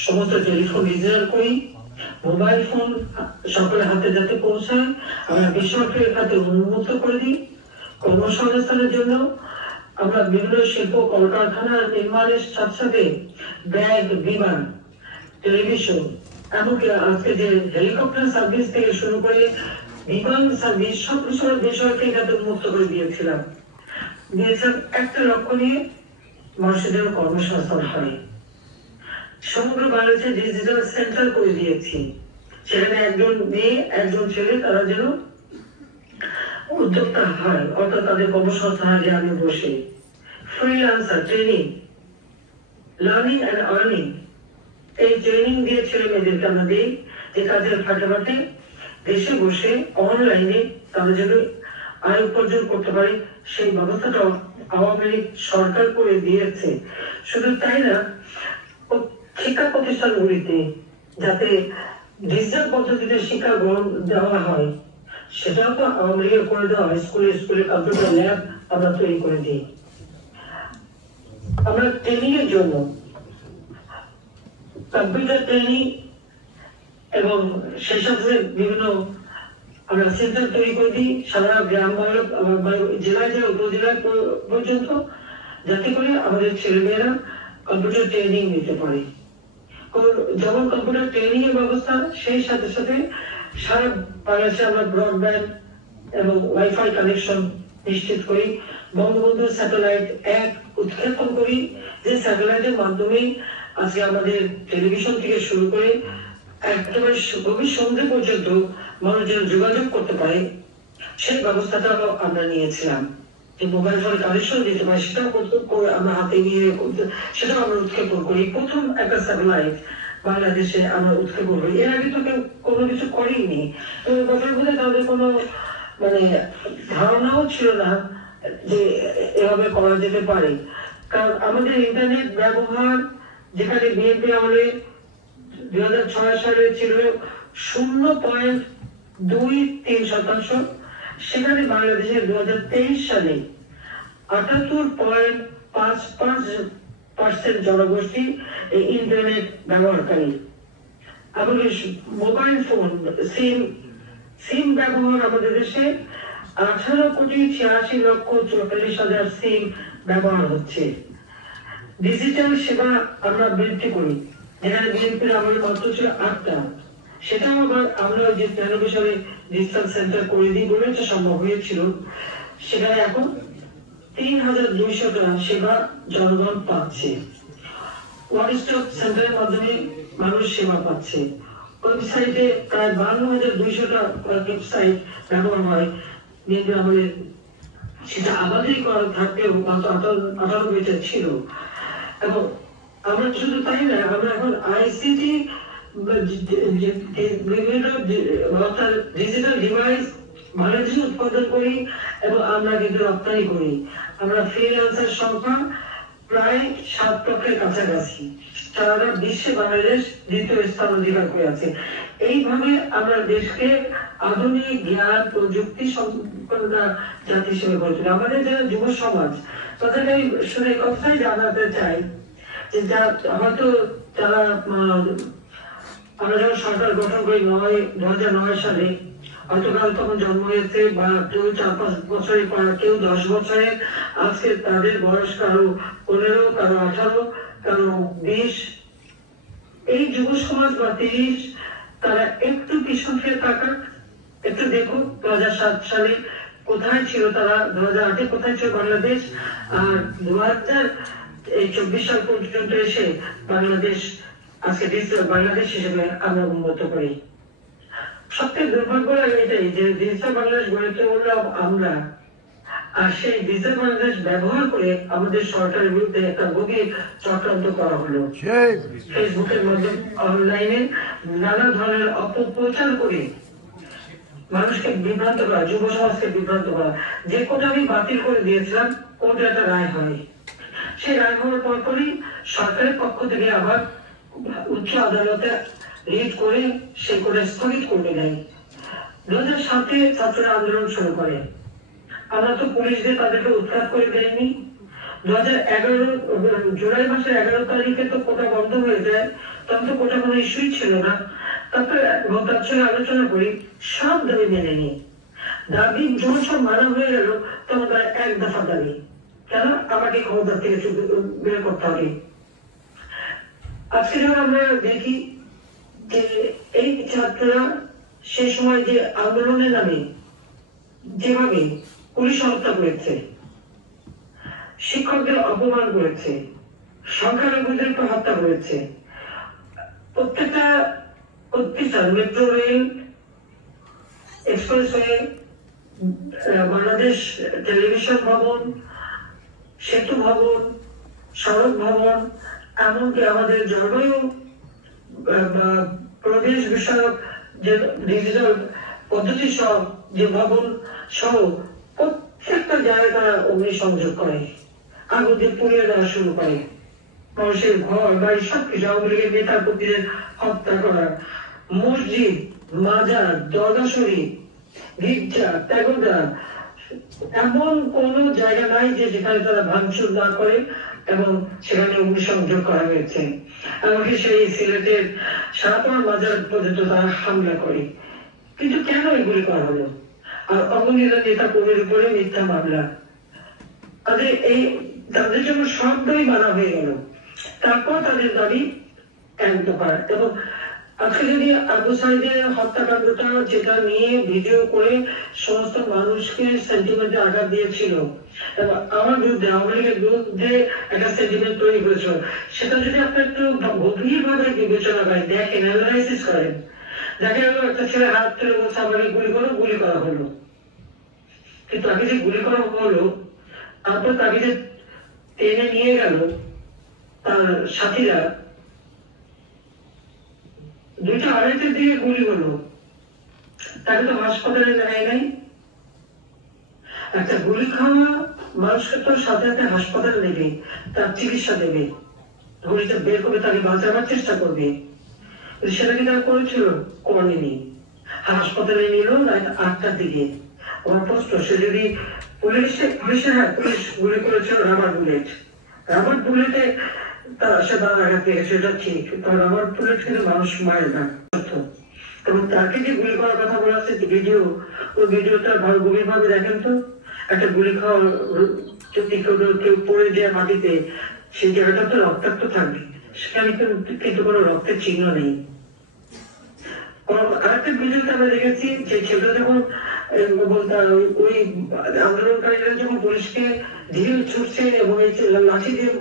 সমস্ত টেলিফোন রিজার্ভ করি, মোবাইল ফোন সকলের হাতে যাতে পৌঁছায়, আমরা বেসরকারি খাতে উন্মুক্ত করে দিই। কর্মসংস্থানের জন্য আমরা বিভিন্ন শিল্প কলকারখানা নির্মাণের সাথে সাথে ব্যাগ, বিমান, টেলিভিশন, এমনকি আজকে যে হেলিকপ্টার সার্ভিস থেকে শুরু করে বিমান সার্ভিস, সবকিছু বেসরকারি খাতে উন্মুক্ত করে দিয়েছিলাম একটা লক্ষ্য নিয়ে, মানুষদের কর্মসংস্থান হয়। সমগ্র বাংলাদেশে ডিজিটাল সেন্টার করে দিয়েছি, সেখানে একজন মেয়ে একজন ছেলে তারা যেন উদ্যোক্তা হয়, অর্থাৎ তাদের কর্মসংস্থান আমি বসে freelancer training, learning and earning, এই ট্রেনিং দিয়ে ছেলে মেয়েদেরকে আমরা দিই যে কাজের ফাটাফাটি দেশে বসে অনলাইনে তারা যেন আয় উপার্জন করতে পারে, সেই ব্যবস্থাটা আওয়ামী লীগ সরকার করে দিয়েছে। শুধু তাই না, শিক্ষা প্রতিষ্ঠানগুলিতে যাতে ডিজিটাল পদ্ধতিতে শিক্ষা গ্রহণ দেওয়া হয়, সেটাও তো আওয়ামী লীগের করে দেওয়া হয়। স্কুলে কম্পিউটার ল্যাব আমরা তৈরি করে দিই। আমরা ট্রেনিং এর জন্য কম্পিউটার ট্রেনিং এবং সেই সাথে বিভিন্ন আমরা সেন্টার তৈরি করে দিই সারা গ্রাম জেলায় উপজেলায় পর্যন্ত, যাতে করে আমাদের ছেলেমেয়েরা কম্পিউটার ট্রেনিং নিতে পারে। যেমন কম্পিউটার ট্রেনিং এর ব্যবস্থা, সেই সাথে সাথে সারা বাংলাদেশে আমরা ব্রডব্যান্ড এবং ওয়াইফাই কানেকশন নিশ্চিত করি। বঙ্গবন্ধু স্যাটেলাইট 1 উৎক্ষেপণ করি, যে স্যাটেলাইটের মাধ্যমে আজকে আমাদের টেলিভিশন থেকে শুরু করে একেবারে গভীর সন্ধ্যে পর্যন্ত মানুষ যেন যোগাযোগ করতে পারে, সেই ব্যবস্থাটাও আমরা নিয়েছিলাম। যে মোবাইল ফোনে কানেকশন দিতে পারে, সেটাও আমরা হাতে নিয়ে সেটাও আমরা উৎক্ষেপণ করি। প্রথম একটা স্যাটেলাইট বাংলাদেশে আমরা উৎক্ষেপণ করি, এর আগে তো কেউ কোনো কিছু করেইনি। বোধহয় তাদের কোনো ধারণাও ছিল না যে এভাবে করা যেতে পারে। কারণ আমাদের ইন্টারনেট ব্যবহার, যেখানে বিএনপি আমলে 2006 সালে ছিল 0.23%, সেখানে বাংলাদেশে 2023 সালে 78.55% জনগোষ্ঠী এই ইন্টারনেট ব্যবহারকারী। এমনকি মোবাইল ফোন সিম ব্যবহার আমাদের দেশে 18,86,44,000 সিম ব্যবহার হচ্ছে। ডিজিটাল সেবা আমরা বৃদ্ধি করি, যেখানে বিএনপির আমলে মাত্র ছিল 8টা, সেটাও আবার আমরা যে 93 সালে ডিজিটাল সেন্টার করে দিই বলে এটা সম্ভব হয়েছিল। সেখানে এখন 3,200টা সেবা জনগণ পাচ্ছে। ওয়ান স্টপ সেন্টারের মাধ্যমে মানুষ সেবা পাচ্ছে। ওয়েবসাইটে প্রায় 52,200টা ওয়েবসাইট ব্যবহার হয়, কিন্তু আমাদের সেটা আবাদীকরণ থাকতেও মাত্র 98টা ছিল। এবং আমরা শুধু তাই না, আমরা এখন আইসিটি বিভিন্ন অর্থাৎ ডিজিটাল ডিভাইস বাংলাদেশে উৎপাদন করি এবং আমরা কিন্তু রপ্তানি করি। আমরা ফ্রিল্যান্সার সংখ্যা প্রায় 7 লক্ষের কাছাকাছি। সারা বিশ্বে বাংলাদেশ দ্বিতীয় স্থান অধিকার করে আছে। এইভাবে আমরা দেশকে আধুনিক জ্ঞান প্রযুক্তি সম্পন্ন জাতি হিসেবে গড়ে তুলি। আমাদের যারা যুব সমাজ তাদের এই শুনে কথাই জানাতে চাই যে হয়তো তারা আমরা যখন সরকার গঠন করি 2009 সালে, হয়তো কারো তখন জন্ম হয়েছে বা কেউ 4-5 বছরের পর, কেউ 10 বছরের, আজকে তাদের বয়স কারো 15, কারো 18, কারো 20। এই যুব সমাজ বা 30 তারা একটু পিছন ফিরে তাকাক, একটু দেখুন 2007 সালে কোথায় ছিল তারা, 2008-এ কোথায় ছিল বাংলাদেশ, আর 2024 সাল পর্যন্ত এসে বাংলাদেশ আজকে ডিজিটাল বাংলাদেশ হিসেবে আমরা উন্নত করি। সবচেয়ে দুর্ভাগ্য লাগে এটাই যে ডিজিটাল বাংলাদেশ গড়ে তুললাম আমরা, আর সেই ডিজিটাল বাংলাদেশ ব্যবহার করে আমাদের সরকারের বিরুদ্ধে একটা গভীর চক্রান্ত করা হলো। ফেসবুকের মাধ্যমে অনলাইনে নানা ধরনের অপপ্রচার করে মানুষকে বিভ্রান্ত করা, যুব সমাজকে বিভ্রান্ত করা। যে কোটা আমি বাতিল করে দিয়েছিলাম, কোর্টে একটা রায় হয়। সেই রায় হওয়ার পরপরই সরকারের পক্ষ থেকে আবার উচ্চ আদালতে রিট করে সেই কোটা স্থগিত করতে দেয়। 2007-এ ছাত্ররা আন্দোলন শুরু করে। আমরা তো পুলিশদের তাদেরকে উৎখাত করে দেয়নি। 2011 জুলাই মাসের 11 তারিখে তো কোটা বন্ধ হয়ে যায়, তখন তো কোটা কোনো ইস্যুই ছিল না। তারপরে তার সঙ্গে আলোচনা করি, সব দাবি মেনে নিই। দাবি যখন সব মানা হয়ে গেল, তখন তার এক দফা দাবি, কেন আমাকে ক্ষমতা থেকে বের করতে হবে। আজকে যখন আমরা দেখি যে এই ছাত্ররা সে সময় যে আন্দোলনের নামে যেভাবে পুলিশ হত্যা করেছে, শিক্ষকদের অপমান করেছে, সংখ্যালঘুদেরকে হত্যা করেছে, প্রত্যেকটা প্রতিষ্ঠান, metro rail, expressway, Bangladesh television ভবন, সেতু ভবন, সড়ক ভবন, এমনকি আমাদের জলবায়ু প্রদেশ বিষয়ক যে ডিজিটাল পদ্ধতি সহ যে ভবন সহ প্রত্যেকটা জায়গায় তারা অগ্নিসংযোগ করে, আগুন দিয়ে পুড়িয়ে দেওয়া শুরু করে। মানুষের ঘর বাড়ি সবকিছু, আওয়ামী লীগের নেতা কর্মীদের হত্যা করা, মসজিদ, মাজার, দরগা শরীফ, গির্জা, প্যাগোডা, এমন কোন জায়গা নাই যে যেখানে তারা ভাঙচুর না করে এবং সেখানে অগ্নিসংযোগ করা হয়েছে। এমনকি সেই সিলেটের সারাপাড় মাজার পর্যন্ত তারা হামলা করে। কিন্তু কেন এগুলি করা হলো? আর অবনীত নেতা কর্মীর উপরে মিথ্যা মামলা, তাদের জন্য সব দাবি মানা হয়ে গেল। তারপর তাদের দাবি এক দফা। এবং আজকে যদি আবু সাইদের হত্যাকাণ্ডটা যেটা নিয়ে ভিডিও করে সমস্ত মানুষকে সেন্টিমেন্টে আঘাত দিয়েছিল এবং আমার বিরুদ্ধে, আওয়ামী লীগের বিরুদ্ধে একটা সেন্টিমেন্ট তৈরি করেছিল, সেটা যদি আপনি একটু গভীরভাবে বিবেচনা করেন, দেখেন, অ্যানালাইসিস করেন, দেখা গেল একটা ছেলে হাত তুলে বলছে আমাকে গুলি করো, গুলি করা হলো। কিন্তু তাকে যে গুলি করা হলো, তারপর তাকে যে টেনে নিয়ে গেল তার সাথীরা, 2:30-এর দিকে গুলি হলো, তাকে তো হাসপাতালে নেয় নাই। একটা গুলি খাওয়া মানুষকে তো সাথে সাথে হাসপাতালে নেবে, তার চিকিৎসা দেবে, গুলিটা বের করে তাকে বাঁচাবার চেষ্টা করবে। সেটা কি তারা করেছিল? করেনি। হাসপাতালে নিল রাত 8টার দিকে। আমার প্রশ্ন, সে যদি পুলিশ গুলি করেছিল রাবার বুলেটে সে তার আঘাত পেয়েছে, এটা ঠিক, কারণ রাবার বুলেট কিন্তু মানুষ মারে না। এবং তাকে যে গুলি করার কথা বলা হচ্ছে ভিডিও, ওই ভিডিওটা ভালো গভীর ভাবে দেখেন তো। একটা গুলি খাওয়া কেউ পড়ে যায় মাটিতে, সেই জায়গাটা তো রক্তাক্ত থাকবে, সেখানে কিন্তু কোনো রক্তের চিহ্ন নেই। আরেকটা ভিডিওতে আমরা দেখেছি যে ছেলেটা যখন ওই আন্দোলনকারীরা যখন পুলিশকে ঢিল ছুটছে এবং এই লাঠি দিয়ে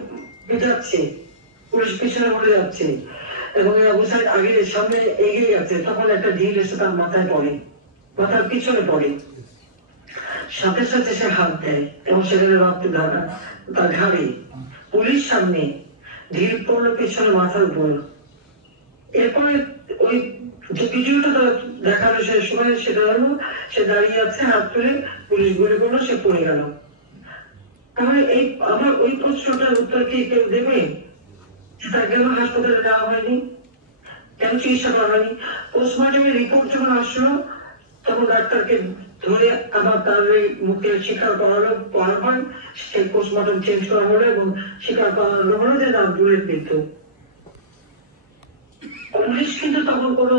পেটাচ্ছে, পুলিশ পিছনে পড়ে যাচ্ছে, এবং এই আবু সাইদ আগে সামনে এগিয়ে যাচ্ছে, তখন একটা ঢিল এসে তার মাথায় পড়ে, মাথার পিছনে পড়ে। সাথে সাথে সে হাত দেয় এবং সেখানে রক্ত ধারা তার ঘাড়ে। পুলিশ সামনে, ঢিল পড়লো পিছনে মাথার উপর। এরপরে ওই যে ভিডিওটা তারা দেখালো সেই সময়, সেটা হলো সে দাঁড়িয়ে আছে, হাত তুলে, পুলিশ গুলি করলো, সে পড়ে গেল। তাহলে এই আমার ওই প্রশ্নটার উত্তর কি কেউ দেবে? তার কেন হাসপাতালে দেওয়া হয়নি, কেন চিকিৎসা করা হয়নি? পোস্টমর্টমের রিপোর্ট যখন আসলো, তখন ডাক্তারকে ধরে আবার তার ওই মুখে স্বীকার করালো, পরপর সেই পোস্টমর্টম চেঞ্জ করা হলো এবং স্বীকার করানো হলো যে তার বুলেট বিদ্ধ। পুলিশ কিন্তু তখন কোনো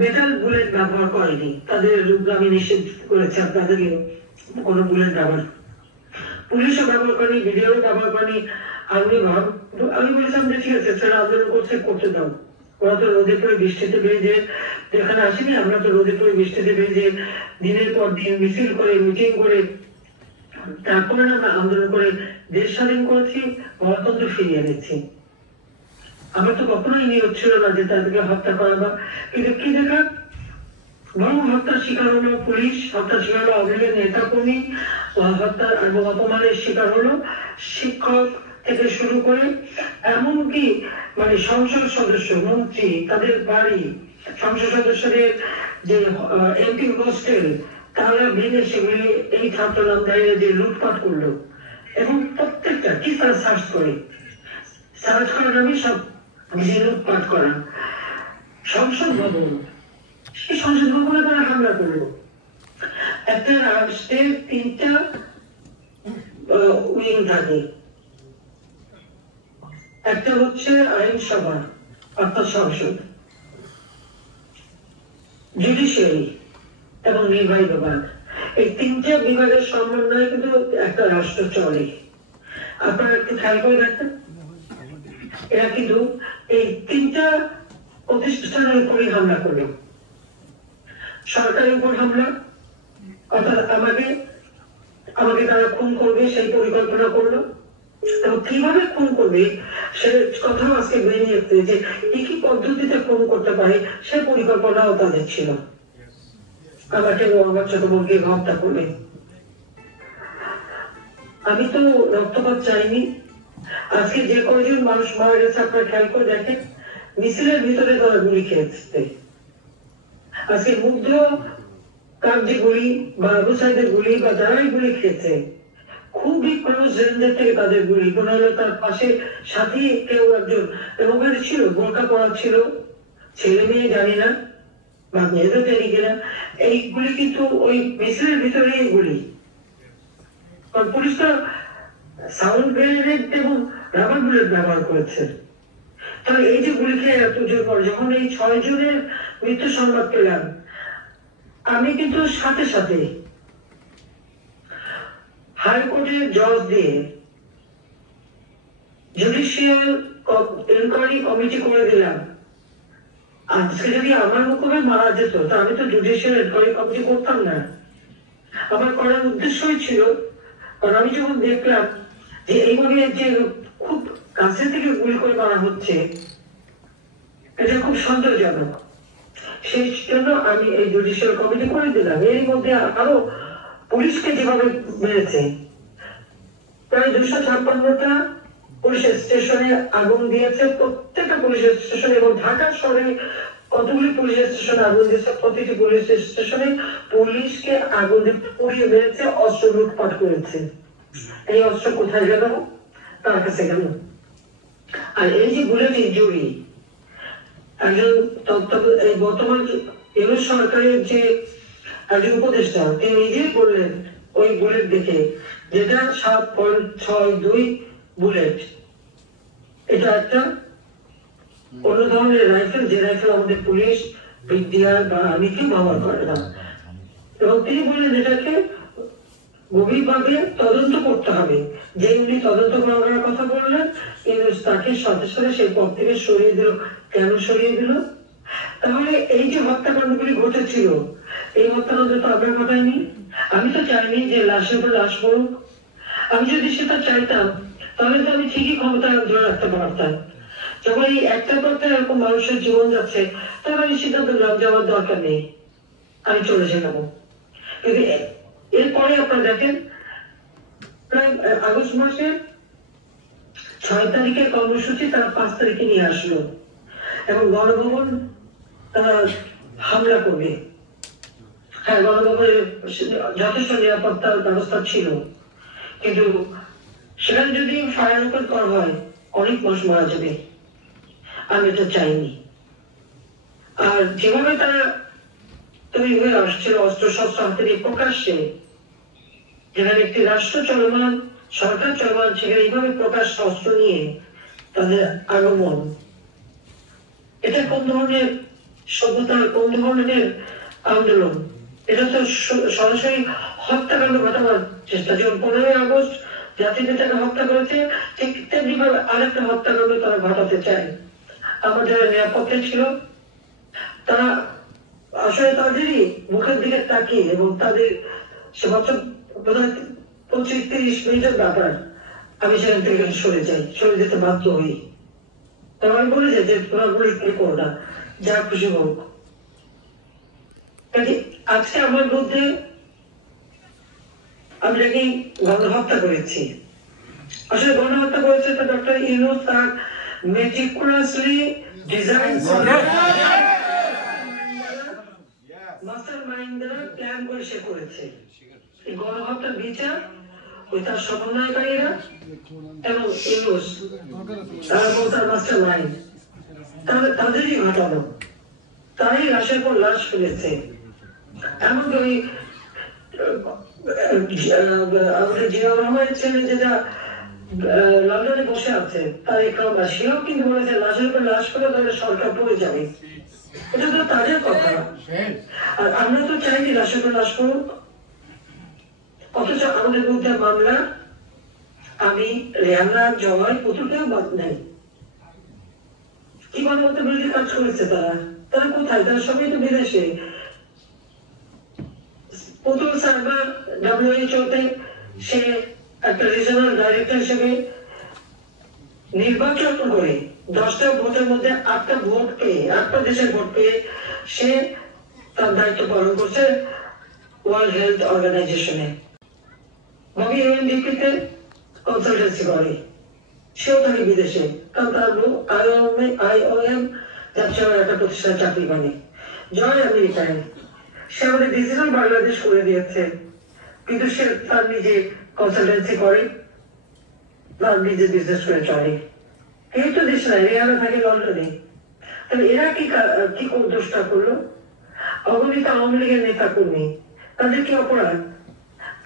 মেটাল বুলেট ব্যবহার করেনি, তাদের রূপগামী নিষেধ করেছে আপনাদেরকে কোনো বুলেট ব্যবহার। পুলিশও ব্যবহার করেনি, ভিডিও ব্যবহার করেনি। আমি বলেছিলাম যে ঠিক আছে স্যার, আন্দোলন করতে দাও। ওরা তো রোদে পড়ে বৃষ্টিতে বেরিয়ে যেখানে আসেনি, আমরা তো রোদে পড়ে বৃষ্টিতে বেরিয়ে দিনের পর দিন মিছিল করে, মিটিং করে, তারপরে আমরা আন্দোলন করে দেশ স্বাধীন করেছি, গণতন্ত্র ফিরিয়ে এনেছি। আমার তো কখনোই নিয়োগ ছিল না যে তাদেরকে হত্যা করা বা, কিন্তু কি দেখা, বরং হত্যার শিকার হলো পুলিশ, হত্যার শিকার হলো আওয়ামী নেতা কর্মী, হত্যা এবং অপমানের শিকার হলো শিক্ষক থেকে শুরু করে এমনকি মানে সংসদ সদস্য, মন্ত্রী, তাদের বাড়ি, সংসদ সদস্যদের যে এমপি হোস্টেল, তারা ভেঙে সেগুলি এই ছাত্র নাম দাঁড়িয়ে যে লুটপাট করলো। এবং প্রত্যেকটা কি তারা সার্চ করার নামে সব লুটপাট করা। সংসদ ভবন, সেই সংসদ ভবনে তারা হামলা করলো। একটা রাষ্ট্রের 3টা উইং থাকে, একটা হচ্ছে আইনসভা অর্থাৎ সংসদ, জুডিশিয়ারি এবং নির্বাহী বিভাগ। এই 3টা বিভাগের সমন্বয়ে কিন্তু একটা রাষ্ট্র চলে। আপনারা একটু খেয়াল করে দেখেন, এরা কিন্তু এই 3টা প্রতিষ্ঠানের উপরই হামলা করলো। সরকারের উপর হামলা, অর্থাৎ আমাকে তারা খুন করবে সেই পরিকল্পনা করলো। এবং কিভাবে খুন করবে সে কথাও আজকে বেরিয়েছে, যে কি পদ্ধতিতে খুন করতে পারে সে পরিকল্পনাও তাদের ছিল। আমাকে আমার ছোট বোনকে হত্যা করবে। আমি তো রক্তপাত চাইনি। আজকে যে কয়জন মানুষ মারা গেছে আপনারা খেয়াল করে দেখেন, মিছিলের ভিতরে তারা গুলি খেয়েছে। আজকে মুগ্ধ কার যে গুলি বা আবু সাইদের গুলি বা যারাই গুলি খেয়েছে, খুবই ক্লোজ রেঞ্জের থেকে তাদের গুলি। কোন হলো তার পাশে সাথী কেউ একজন এবং ওখানে ছিল, বোরকা পরা ছিল, ছেলে মেয়ে জানি না বা মেয়েদের জানি কিনা, এইগুলি কিন্তু ওই মিছিলের ভিতরেই গুলি। কারণ পুলিশ তো সাউন্ড গ্রেনেড এবং রাবার বুলেট ব্যবহার করেছে। তাহলে এই যে গুলি খেয়ে এতজন পর যখন এই 6 জনের মৃত্যু সংবাদ পেলাম, আমি কিন্তু সাথে সাথে হাইকোর্টের জজ দিয়ে জুডিশিয়াল ইনকোয়ারি কমিটি করে দিলাম। আজকে যদি আমার মুখে মারা যেত, তা আমি তো জুডিশিয়াল ইনকোয়ারি কমিটি করতাম না। আমার করার উদ্দেশ্যই ছিল, কারণ আমি যখন দেখলাম যে এইভাবে যে খুব কাছে থেকে গুলি করে মারা হচ্ছে, এটা খুব সন্দেহজনক। সেই জন্য আমি এই জুডিশিয়াল কমিটি করে দিলাম। এর মধ্যে আরো পুলিশকে যেভাবে মেরেছে, প্রায় 256টা পুলিশের স্টেশনে আগুন দিয়েছে, প্রত্যেকটা পুলিশের স্টেশনে, এবং ঢাকা শহরে কতগুলি পুলিশের স্টেশনে আগুন দিয়েছে, প্রতিটি পুলিশ স্টেশনে পুলিশকে আগুন দিয়ে পুড়িয়ে মেরেছে, অস্ত্র লুটপাট করেছে। এই অস্ত্র কোথায় গেল? তার কাছে গেল। আর এই যে বুলেট ইনজুরি, একজন বর্তমান ইউনিট সরকারের যে একজন উপদেষ্টা, তিনি নিজেই বললেন ওই বুলেট দেখে, যেটা 7.62 বুলেট, এটা একটা অন্য ধরনের রাইফেল, যে রাইফেল আমাদের পুলিশ, বিডিআর বা আর্মি কেউ ব্যবহার করে না। এবং তিনি বললেন এটাকে গভীরভাবে তদন্ত করতে হবে। যে উনি তদন্ত করার কথা বললেন, কিন্তু তাকে সাথে সাথে সেই পদ থেকে সরিয়ে দিল। কেন সরিয়ে দিল? তাহলে এই যে হত্যাকাণ্ডগুলি ঘটেছিল, এই হত্যাকাণ্ড তো আমরা ঘটাইনি। আমি তো চাইনি যে লাশের পর লাশ পড়ুক। আমি যদি সেটা চাইতাম, তাহলে তো আমি ঠিকই ক্ষমতা ধরে রাখতে পারতাম। যখন এই একটা পথে এরকম মানুষের জীবন যাচ্ছে, তখন আমি সিদ্ধান্ত নিলাম যে আমার দরকার নেই, আমি চলে যাবো। কিন্তু এরপরে আপনারা দেখেন, প্রায় আগস্ট মাসের 6 তারিখের কর্মসূচি তারা 5 তারিখে নিয়ে আসলো এবং গণভবন তারা হামলা করবে। হ্যাঁ, গণভবনে যথেষ্ট নিরাপত্তার ব্যবস্থা ছিল, কিন্তু সেখানে যদি ফায়ার ওপেন করা হয় অনেক মানুষ মারা যাবে, আমি এটা চাইনি। আর যেভাবে তারা তৈরি হয়ে আসছিল অস্ত্র শস্ত্র হাতে নিয়ে প্রকাশ্যে, যেখানে একটি রাষ্ট্র চলমান, সরকার চলমান, সেখানে এইভাবে প্রকাশ অস্ত্র নিয়ে তাদের আগমন, এটা কোন ধরনের সভ্যতা, কোন ধরনের আন্দোলন? এটা তো সরাসরি হত্যাকাণ্ড ঘটাবার চেষ্টা। যেমন 15ই আগস্ট জাতির পিতাকে হত্যা করেছে, ঠিক তেমনি ভাবে আরেকটা হত্যাকাণ্ড তারা ঘটাতে চায়। আমাদের নিরাপত্তা ছিল, তারা আসলে তাদেরই মুখের দিকে তাকিয়ে এবং তাদের সে বছর 25-30 মিনিটের ব্যাপার, আমি সেখান থেকে সরে যাই, সরে যেতে বাধ্য হই। তারা আমি বলে যাই যে তোমরা গুলি করো না, যা খুশি হোক। আজকে আমার মধ্যে আমি নাকি গণহত্যা করেছি। আসলে গণহত্যা করেছে তো ডক্টর ইউনূস তার মেটিকুলাসলি ডিজাইন মাস্টার মাইন্ড দ্বারা প্ল্যান করে সে করেছে। এই গণহত্যার বিচার ওই তার সমন্বয়কারীরা এবং ইউনূস তার মাস্টার মাইন্ড, তাদেরই ঘটানো। তারাই লাশের পর লাশ ফেলেছে। এমনকি ওই আমাদের জিয়াউর রহমানের ছেলে যেটা লন্ডনে বসে আছে, তার একরামা, সেও কিন্তু বলেছে লাশের উপর লাশ ফেলে তাহলে সরকার পড়ে যাবে। এটা তো তাদের কথা। আর আমরা তো চাইনি লাশের উপর লাশ পড়ুক, অথচ আমাদের বিরুদ্ধে মামলা, আমি, রেহানা, জয়, পুতুলকেও বাদ নেই। কি মানবতা বিরোধী কাজ করেছে তারা? তারা কোথায়? তারা সবাই তো বিদেশে। পুতুল সার্ভা WHO-তে সে একটা রিজনাল ডাইরেক্টর হিসেবে নির্বাচন করে 10টা ভোটের মধ্যে 8টা ভোট পেয়ে, 8টা দেশের ভোট পেয়ে সে তার দায়িত্ব পালন করছে ওয়ার্ল্ড হেলথ অর্গানাইজেশনে। বাকি UNDP-তে কনসালটেন্সি করে, সেও থাকে বিদেশে, কারণ তার IOM জাতীয় একটা প্রতিষ্ঠানে চাকরি করে। জয় আমেরিকায়, সে আমাদের ডিজিটাল বাংলাদেশ করে দিয়েছে, কিন্তু সে তার নিজে কনসালটেন্সি করে, তার নিজে বিজনেস করে চলে। এই তো দেশ নাই, রেহানা থাকে লন্ডনে। তাহলে এরা কি কোন দোষটা করলো? অগণিত আওয়ামী লীগের নেতা কর্মী, তাদের কি অপরাধ?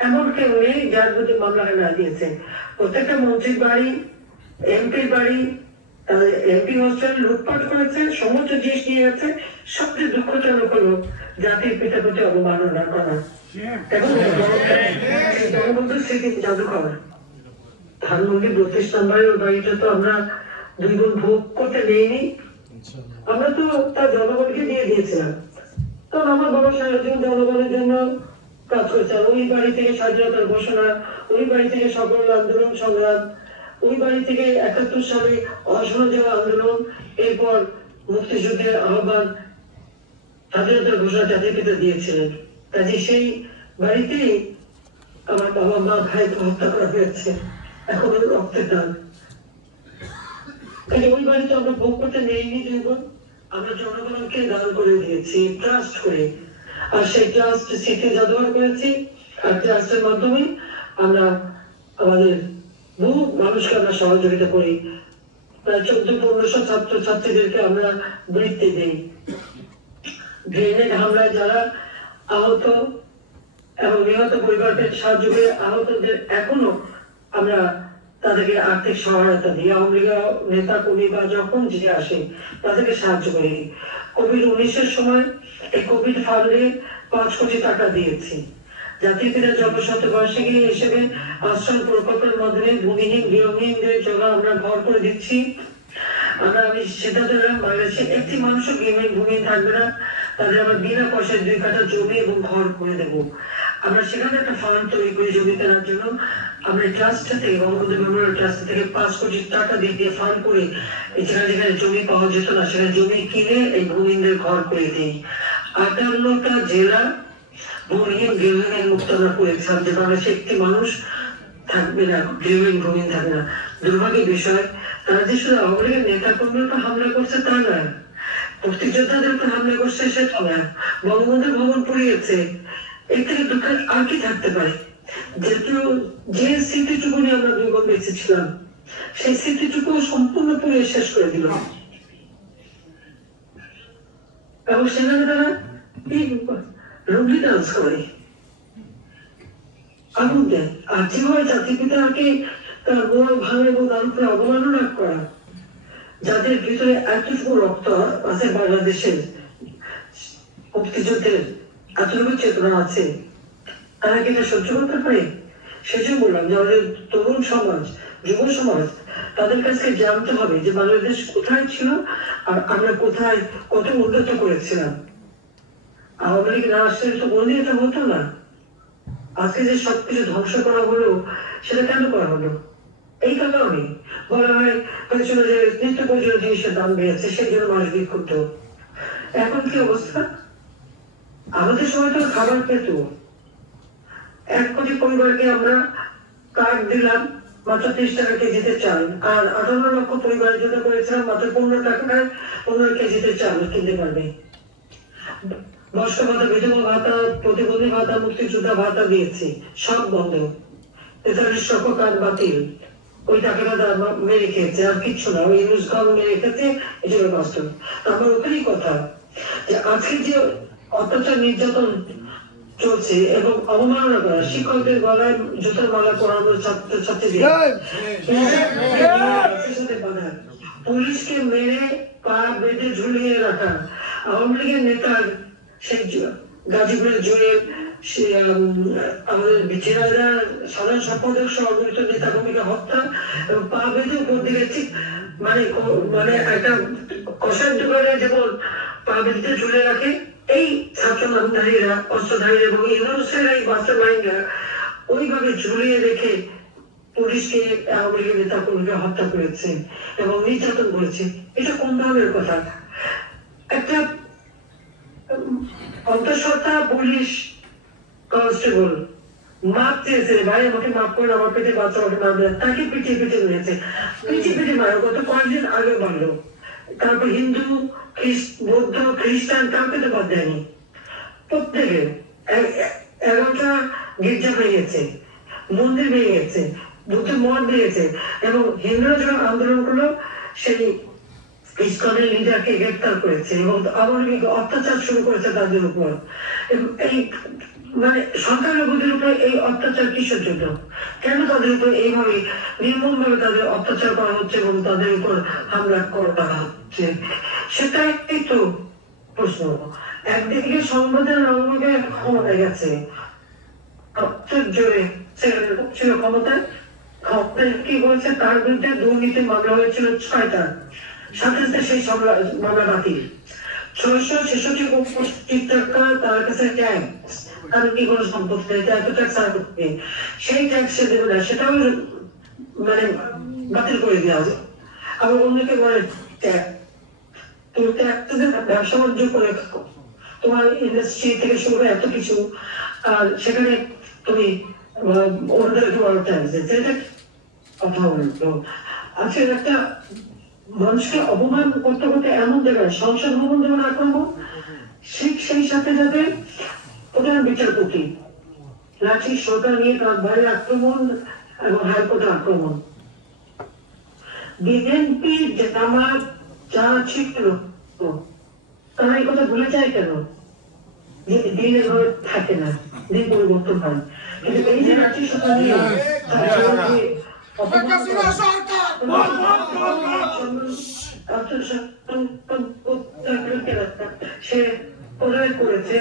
এমন কেউ নেই যার প্রতি মামলা না দিয়েছে। প্রত্যেকটা মন্ত্রীর বাড়ি, এমপির বাড়ি, এমপি হোস্টেল লুটপাট করেছে, সমস্ত জিনিস নিয়ে গেছে। সবচেয়ে দুঃখজনক হলো জাতির পিতার প্রতি অবমাননা করা। এখন বঙ্গবন্ধু স্মৃতি জাদুঘর ধানমন্ডি 32 নম্বরের বাড়িটা তো আমরা 2 গুণ ভোগ করতে নেইনি, আমরা তো তার জনগণকে দিয়ে দিয়েছিলাম। তখন আমার বাবা সারাদিন জনগণের জন্য কাজ করেছে। ওই বাড়ি থেকে স্বাধীনতার ঘোষণা, ওই বাড়ি থেকে সকল আন্দোলন সংগ্রাম, ওই বাড়ি থেকে 71 সালে অসহযোগ আন্দোলন, এরপর মুক্তিযুদ্ধের আহ্বান, স্বাধীনতার ঘোষণা জাতির পিতা দিয়েছিলেন। কাজে সেই বাড়িতেই আমার বাবা মা ভাইকে হত্যা করা হয়েছে, এখন রক্তের দাগ। কাজে ওই বাড়িতে আমরা ভোগ করতে নেইনি, জীবন আমরা জনগণকে দান করে দিয়েছি ট্রাস্ট করে। আর সেই ট্রাস্ট স্মৃতি জাদুঘর করেছি, আর ট্রাস্টের মাধ্যমে আমরা আমাদের বহু মানুষকে আমরা সহযোগিতা করি। প্রায় 1400-1500 ছাত্র ছাত্রীদেরকে আমরা বৃত্তি দিই। গ্রেনেড হামলায় যারা আহত এবং নিহত পরিবারকে সাহায্য করে, আহতদের এখনো আমরা তাদেরকে আর্থিক সহায়তা দিই। আওয়ামী লীগের নেতা কর্মী বা যখন যে আসে তাদেরকে সাহায্য করি। কোভিড-19-এর সময় এই কোভিড ফান্ডে 5 কোটি টাকা দিয়েছি। জাতির পিতার জন্মশতবার্ষিকী হিসেবে আশ্রম প্রকল্পের মাধ্যমে ভূমিহীন গৃহহীনদের জন্য আমরা ঘর করে দিচ্ছি। আমি সিদ্ধান্ত নিলাম বাংলাদেশে একটি মানুষও ভূমিহীন থাকবে না, তাদের আমরা বিনা পয়সায় 2 কাঠা জমি এবং ঘর করে দেবো। আমরা সেখানে একটা ফান্ড তৈরি করি জমি কেনার জন্য। আমরা ট্রাস্ট থেকে বঙ্গবন্ধু মেমোরিয়াল ট্রাস্ট থেকে 5 কোটি টাকা দিয়ে ফান্ড করে যেখানে যেখানে জমি পাওয়া যেত না সেখানে জমি কিনে এই ভূমিহীনদের ঘর করে দিই। 58টা জেলা ভূমিহীন গৃহহীন মুক্ত আমরা করেছিলাম যে বাংলাদেশে একটি মানুষ থাকবে না গৃহহীন ভূমিহীন থাকবে না। দুর্ভাগ্যের বিষয় তারা যে শুধু আওয়ামী লীগের নেতা কর্মীর উপর হামলা করছে তা নয়, মুক্তিযোদ্ধাদের উপর হামলা করছে সেটা নয়, বঙ্গবন্ধু ভবন পুড়িয়েছে। এর থেকে দুঃখের আর কি থাকতে পারে? যেহেতু যে স্মৃতিটুকু নিয়ে আমরা দুর্গম বেঁচেছিলাম সেই স্মৃতিটুকু সম্পূর্ণ পুড়িয়ে শেষ করে দিল। এবং সেখানে তারা রোগী ডান্স করে আগুন দেয়। আর যেভাবে জাতির পিতাকে তার গোড় ভাঙা এবং তার উপরে অবমাননা করা, যাদের ভিতরে এতটুকু রক্ত আছে বাংলাদেশের মুক্তিযুদ্ধের এতটুকু চেতনা আছে, তারা কি এটা সহ্য করতে পারে? সেজন্য বললাম যে আমাদের তরুণ সমাজ, যুব সমাজ তাদের কাছে জানতে হবে যে বাংলাদেশ কোথায় ছিল আর আমরা কোথায় কত উন্নত করেছিলাম। আওয়ামী লীগ না আসলে তো বলে এটা হতো না। আজকে যে সবকিছু ধ্বংস করা হলো সেটা কেন করা হলো? এই কারণে বলা হয় পেছনে যে নিত্য প্রয়োজনীয় জিনিসের দাম বেড়েছে সেই জন্য মানুষ বিক্ষুব্ধ। এখন কি অবস্থা? আমাদের সময় তো খাবার পেত। 1 কোটি পরিবারকে আমরা কার্ড দিলাম মাত্র 30 টাকা কেজিতে চাল, আর 58 লক্ষ পরিবারের জন্য করেছিলাম মাত্র 15 টাকায় 15 কেজিতে চাল কিনতে পারবে। বয়স্ক ভাতা, বিধবা ভাতা, প্রতিবন্ধী ভাতা, মুক্তিযোদ্ধা ভাতা দিয়েছি, সব বন্ধ। 43 লক্ষ কার্ড বাতিল। ওই টাকাটা মেরে খেয়েছে, আর কিচ্ছু না। ওই রোজগার মেরে খেতে এটা বাস্তব। আমার ওখানেই কথা যে আজকে যে অত্যাচার নির্যাতন চলছে এবং অবমাননা করা, শিক্ষকদের গলায় জুতার মালা পরানো ছাত্রছাত্রীদের, পুলিশকে মেরে পা বেঁধে ঝুলিয়ে রাখা, আওয়ামী লীগের নেতার সেই গাজীপুরের জুয়েল, আমাদের বিচিরাজা সাধারণ সম্পাদক সহ অগণিত নেতা কর্মীকে হত্যা এবং পা বেঁধে উপর দিকে ঠিক মানে একটা কষার দোকানে যেমন পা বেঁধে ঝুলে রাখে, এই ছাত্র নামধারীরা, অস্ত্রধারীরা এবং ইউনুসের এই মাস্টার মাইন্ডরা ওইভাবে ঝুলিয়ে রেখে পুলিশকে আওয়ামী লীগের নেতা কর্মীকে হত্যা করেছে এবং নির্যাতন করেছে। এটা কোন ধরনের কথা? একটা অন্তঃসত্ত্বা পুলিশ কনস্টেবল মাপ চেয়েছে, ভাই আমাকে মাপ করে, আমার পেটে বাচ্চা আমাকে মারবে, তাকে পিটিয়ে পিটিয়ে নিয়েছে। পিটিয়ে মারো গত কয়েকদিন আগে মারলো। তারপর হিন্দু, বৌদ্ধ, খ্রিস্টান কাউকে তো বাদ দেয়নি। প্রত্যেকে 11টা গির্জা ভেঙেছে, মন্দির ভেঙেছে, বুদ্ধ মঠ ভেঙেছে এবং হিন্দুরা যখন আন্দোলন করলো সেই ইসকনের লিডারকে গ্রেপ্তার করেছে এবং আওয়ামী লীগ অত্যাচার শুরু করেছে তাদের উপর। এই মানে সংখ্যালঘুদের উপরে এই অত্যাচার কিসের জন্য? কেন তাদের উপর এইভাবে নির্মম ভাবে তাদের অত্যাচার করা হচ্ছে এবং তাদের উপর হামলা করা হচ্ছে? সেটাই তো প্রশ্ন। একদিকে সংবাদের রঙে ক্ষমতা গেছে, জোরে ছিল ক্ষমতায়, কি বলছে তার বিরুদ্ধে দুর্নীতি মামলা হয়েছিল 6টা, সাথে সাথে সেই মামলা বাতিল। 666 কোটি টাকা তার কাছে ট্যাক্স, কারণ কি কোনো সম্পত্তি এত ট্যাক্স আর করতে, সেই ট্যাক্স সে দেবে না, সেটাও মানে বাতিল করে দেওয়া হবে। আবার অন্যকে বলে তুমি ট্যাক্স ব্যবসা বাণিজ্য করে তোমার ইন্ডাস্ট্রি থেকে শুরু করে এত কিছু, আর সেখানে তুমি অন্যদেরকে বলো ট্যাক্স দিতে, এটা কথা বলতো। আজকে একটা মানুষকে অপমান করতে করতে এমন জায়গায় সংসদ ভবন যেমন আক্রমণ, সেই সাথে সাথে প্রধান বিচারপতি লাঠি সরকার নিয়ে তার বাড়ির আক্রমণ এবং হাইকোর্টের আক্রমণ। বিএনপি জামাত যারা ছিল তারা এই কথা ভুলে যায় কেন? দিন এভাবে থাকে না, দিন পরিবর্তন হয়। কিন্তু এই যে লাঠি সরকার নিয়ে সে করেছে,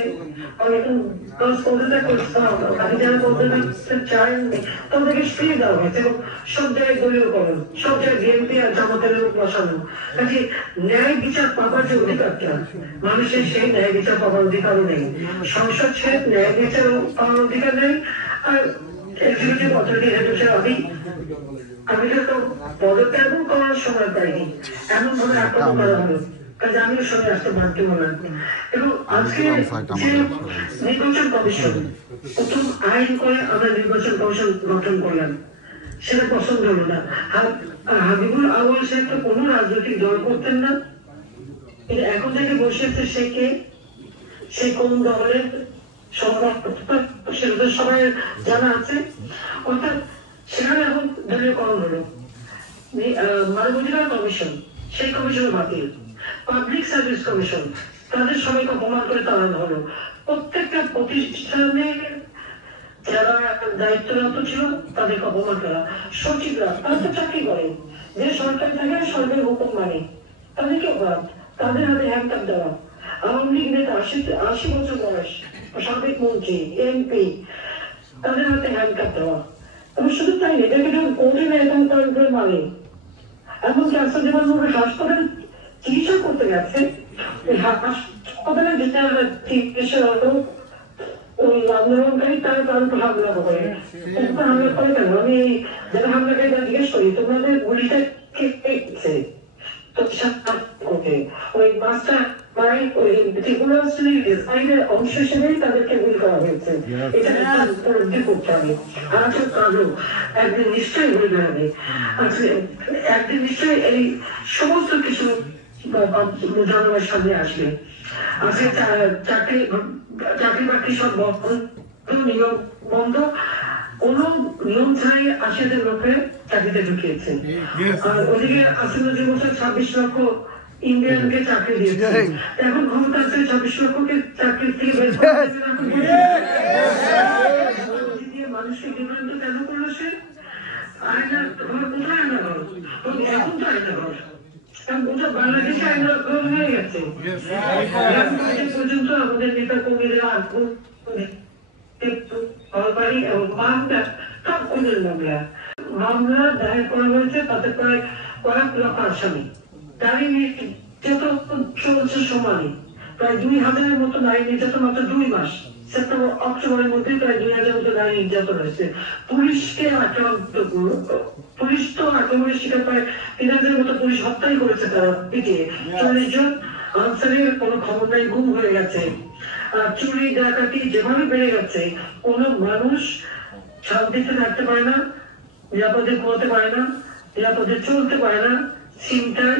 তাদেরকে ফিরে দেওয়া হয়েছে এবং সব জায়গায় দলীয়করণ, সব জায়গায় বিএনপি আর জামাতের বসানো। কাজে ন্যায় বিচার পাবার যে অধিকারটা মানুষের, সেই ন্যায় বিচার পাবার অধিকারও নেই। সংসদ ছেড়ে ন্যায় বিচার পাওয়ার অধিকার নেই। আর এক্সিকিউটিভ অথরিটি হেড হিসেবে আমি তো পদত্যাগ করার সময় পাইনি, এমন ভাবে আক্রমণ করা হলো, কাজে আমিও সঙ্গে আসতে বাধ্য হলাম। এবং আজকে যে নির্বাচন কমিশন প্রথম আইন করে আমরা নির্বাচন কমিশন গঠন করলাম, সেটা পছন্দ হলো না। হাবিবুল আউয়াল সাহেব তো কোনো রাজনৈতিক দল করতেন না, কিন্তু এখন থেকে বসেছে সে কে, সে কোন দলের সেটা তো সবাই জানা আছে। অর্থাৎ সেখানে এখন দলীয়করণ হলো। মানবাধিকার কমিশন, সেই কমিশনের বাতিল। পাবলিক সার্ভিস কমিশন, তাদের সবাইকে অপমান করে তাড়ানো হলো। প্রত্যেকটা প্রতিষ্ঠানে যারা দায়িত্বরত ছিল তাদেরকে অপমান করা। সচিবরা, তারা তো চাকরি করে, যে সরকার থাকে সরকারের হুকুম মানে, তাদেরকে অপরাধ, তাদের হাতে হ্যান্ডকাপ দেওয়া। আওয়ামী লীগ নেতা ৮০ বছর বয়স, সাবেক মন্ত্রী, এমপি, তাদের হাতে হ্যান্ডকাপ দেওয়া। এবং শুধু তাই নেই, এটাকে যখন কোর্টে নেয় তখন তাদের মানে, এমনকি আসাদ যেমন হাসপাতালে চিকিৎসা করতে গেছে, ওই হাসপাতালে যেতে চিকিৎসা হতো, ওই আন্দোলনকারী তারা তার উপর হামলা করে। হামলা করে কেন? আমি যারা হামলাকারী তারা জিজ্ঞেস করি, তোমাদের গুলিটা কে পেয়েছে? ওই মাস্টার অংশ হিসেবেই তাদেরকে গুলি করা হয়েছে। এটা উপলব্ধি করতে হবে। আর কালো একদিন নিশ্চয়ই ঘুরে বেড়াবে, একদিন নিশ্চয়ই এই সমস্ত কিছু জনগণের সামনে আসবে। আজকে চাকরি বাকরি সব নিয়ম বন্ধ, কোন নিয়ম ছাড়াই ৮০,০০০ লোকে চাকরিতে ঢুকিয়েছে। আর ওদিকে আসিফ ২৬ লক্ষ ইন্ডিয়ানকে চাকরি দিয়েছে। এখন ক্ষমতা আছে ২৬ লক্ষকে চাকরি থেকে বের মানুষকে বিভ্রান্ত কেন করলো সে? আয়নার ঘর কোথায় আয়না ঘর? এখন তো আয়না ঘর, কারণ গোটা বাংলাদেশে আয়না ঘর হয়ে গেছে। পর্যন্ত আমাদের নেতা কর্মীরা মামলা দায়ের করা হয়েছে, তাতে প্রায় কয়েক লক্ষ আসামি। নারী নির্যাতন চলছে সমানে, প্রায় ২,০০০-এর মতো নারী নির্যাতন মাত্র ২ মাস, সেপ্টেম্বর অক্টোবরের মধ্যে প্রায় ২,০০০ মতো নারী নির্যাতন হয়েছে। পুলিশকে আক্রান্ত, পুলিশ তো আক্রমণের শিকার প্রায় ৩,০০০-এর মতো পুলিশ হত্যাই করেছে তারা পিটিয়ে। ৪০ জন আনসারের কোনো খবর নাই, গুম হয়ে গেছে। চুরি ডাকাতি যেভাবে বেড়ে গেছে, কোন মানুষ শান্তিতে থাকতে পারে না, নিরাপদে ঘুমাতে পারে না, নিরাপদে চলতে পারে না। ছিনতাই,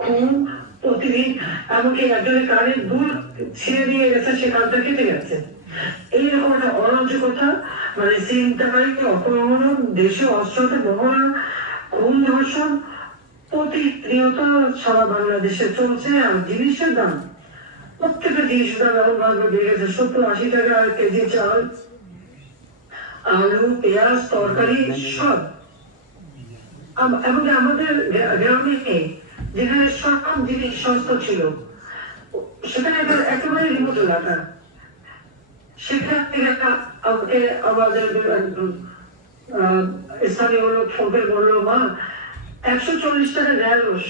খুন প্রতিদিন, এমনকি একজনের কানের দুল ছিঁড়ে দিয়ে গেছে, সে কানটা কেটে গেছে। এইরকম একটা অরাজকতা, মানে ছিনতাই, অপহরণ, দেশে অস্ত্রতে মহড়া, খুন, ধর্ষণ প্রতিনিয়ত সারা বাংলাদেশে চলছে। আর জিনিসের দাম, প্রত্যেকটা জিনিসের দাম এমন ভাবে বেড়ে গেছে। ৭০-৮০ টাকা কেজি চাল, আলু, পেঁয়াজ, তরকারি সব। এমনকি আমাদের গ্রামে যেখানে সব জিনিস সস্তা ছিল, সেখানে একেবারে রিমোট এলাকা, সেখান থেকে আমাকে আমাদের স্থানীয় লোক ফোনে বললো, মা ১৪০ টাকা ঢেঁড়স।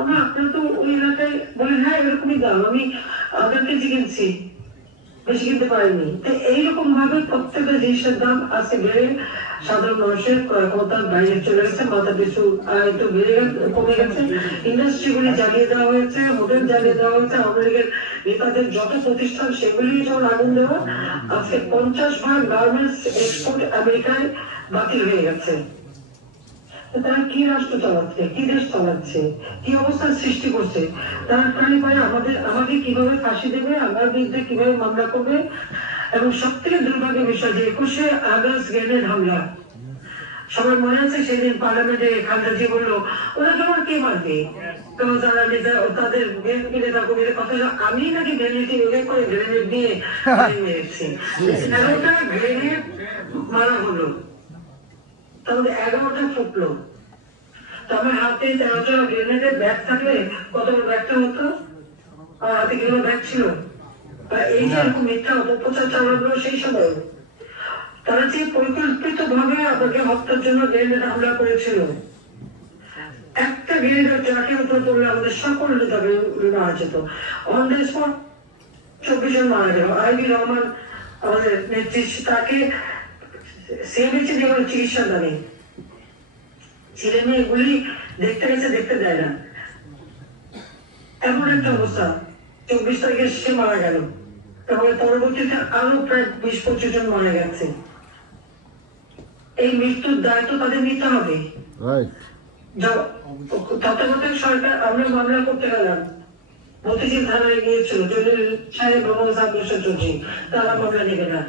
আমরা আপনার তো ওই এলাকায় বলি, হ্যাঁ এরকমই দাম, আমি আধা কেজি কিনছি, বেশি কিনতে পারিনি। এইরকম ভাবে প্রত্যেকটা জিনিসের দাম আজকে বেড়ে সাধারণ মানুষের ক্ষমতার বাইরে চলে গেছে, মাথা পিছু আয়তো বেড়ে কমে গেছে। ইন্ডাস্ট্রিগুলি জ্বালিয়ে দেওয়া হয়েছে, হোটেল জ্বালিয়ে দেওয়া হয়েছে। আওয়ামী লীগের নেতাদের যত প্রতিষ্ঠান সেগুলি যেমন আগুন দেওয়া, আজকে ৫০ ভাগ গার্মেন্টস এক্সপোর্ট আমেরিকায় বাতিল হয়ে গেছে। তারা কি রাষ্ট্র চালাচ্ছে, কি দেশ চালাচ্ছে, কি অবস্থার সৃষ্টি করছে? তারা প্রাণী পায় আমাদের কিভাবে ফাঁসি দেবে, আমার বিরুদ্ধে কিভাবে মামলা করবে। এবং সব থেকে দুর্ভাগ্যের বিষয় যে ২১শে আগস্ট গ্রেনেড হামলা, সবার মনে আছে সেদিন পার্লামেন্টে খালেদা জিয়া বললো, ওরা তোমার কে মারবে? যারা নেতা, তাদের বিএনপি নেতা কর্মীদের কথা, আমি নাকি গ্রেনেড উল্লেখ করে গ্রেনেড দিয়ে মেরেছি। ১১টা গ্রেনেড মারা হলো, তাহলে ১১টা ফুটলো। আমার হাতে ১৩টা গ্রেনেডের ব্যাগ থাকলে কত ব্যাগটা হতো? আর হাতে কিলো ব্যাগ ছিল। এই যে এরকম মিথ্যা অপপ্রচার চালানো সেই সময়, তারা যে পরিকল্পিত ভাবে আমাকে হত্যার জন্য গ্রেনেড হামলা করেছিল। একটা গ্রেনেড ট্রাকের উপর পড়লে আমাদের সকল নেতা মারা যেত। অন দ্য স্পট ২৪ জন মারা গেল। আইবি রহমান আমাদের নেত্রী, তাকে সিএমএইচে যেমন চিকিৎসা দানে ছেলে মেয়েগুলি দেখতে গেছে, দেখতে দেয় না, এমন একটা অবস্থা। 24 তারিখে সে মারা গেল, তারপরে পরবর্তীতে আরো প্রায় 20-25 জন মারা গেছে। এই মৃত্যুর দায় তো তাদের নিতে হবে। তত্ত্বাবধায়ক সরকার, আমরা মামলা করতে গেলাম, মতিঝিল থানায় গিয়েছিল, জলিল সাহেব মোহাম্মদ আব্দুল চৌধুরী, তারা মামলা নেবে না,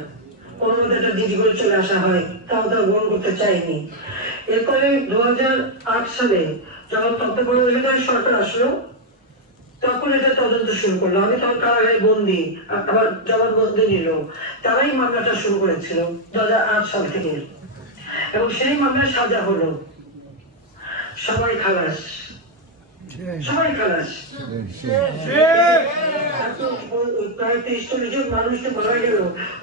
কোনো মধ্যে একটা জিডি করে চলে আসা হয়, তাও তারা গ্রহণ করতে চায়নি। এরপরে 2008 সালে যখন তত্ত্বাবধায়ক সরকার আসলো, তখন এটা তদন্ত শুরু করলো। আমি তখন কারাগারে বন্দি, আবার জবানবন্দি নিল, তারাই মামলাটা শুরু করেছিল 2008 সাল থেকে, এবং সেই মামলায় সাজা হলো, সবাই খালাস, সবাই খালাস। প্রায় 23-40 জন মানুষ মারা গেল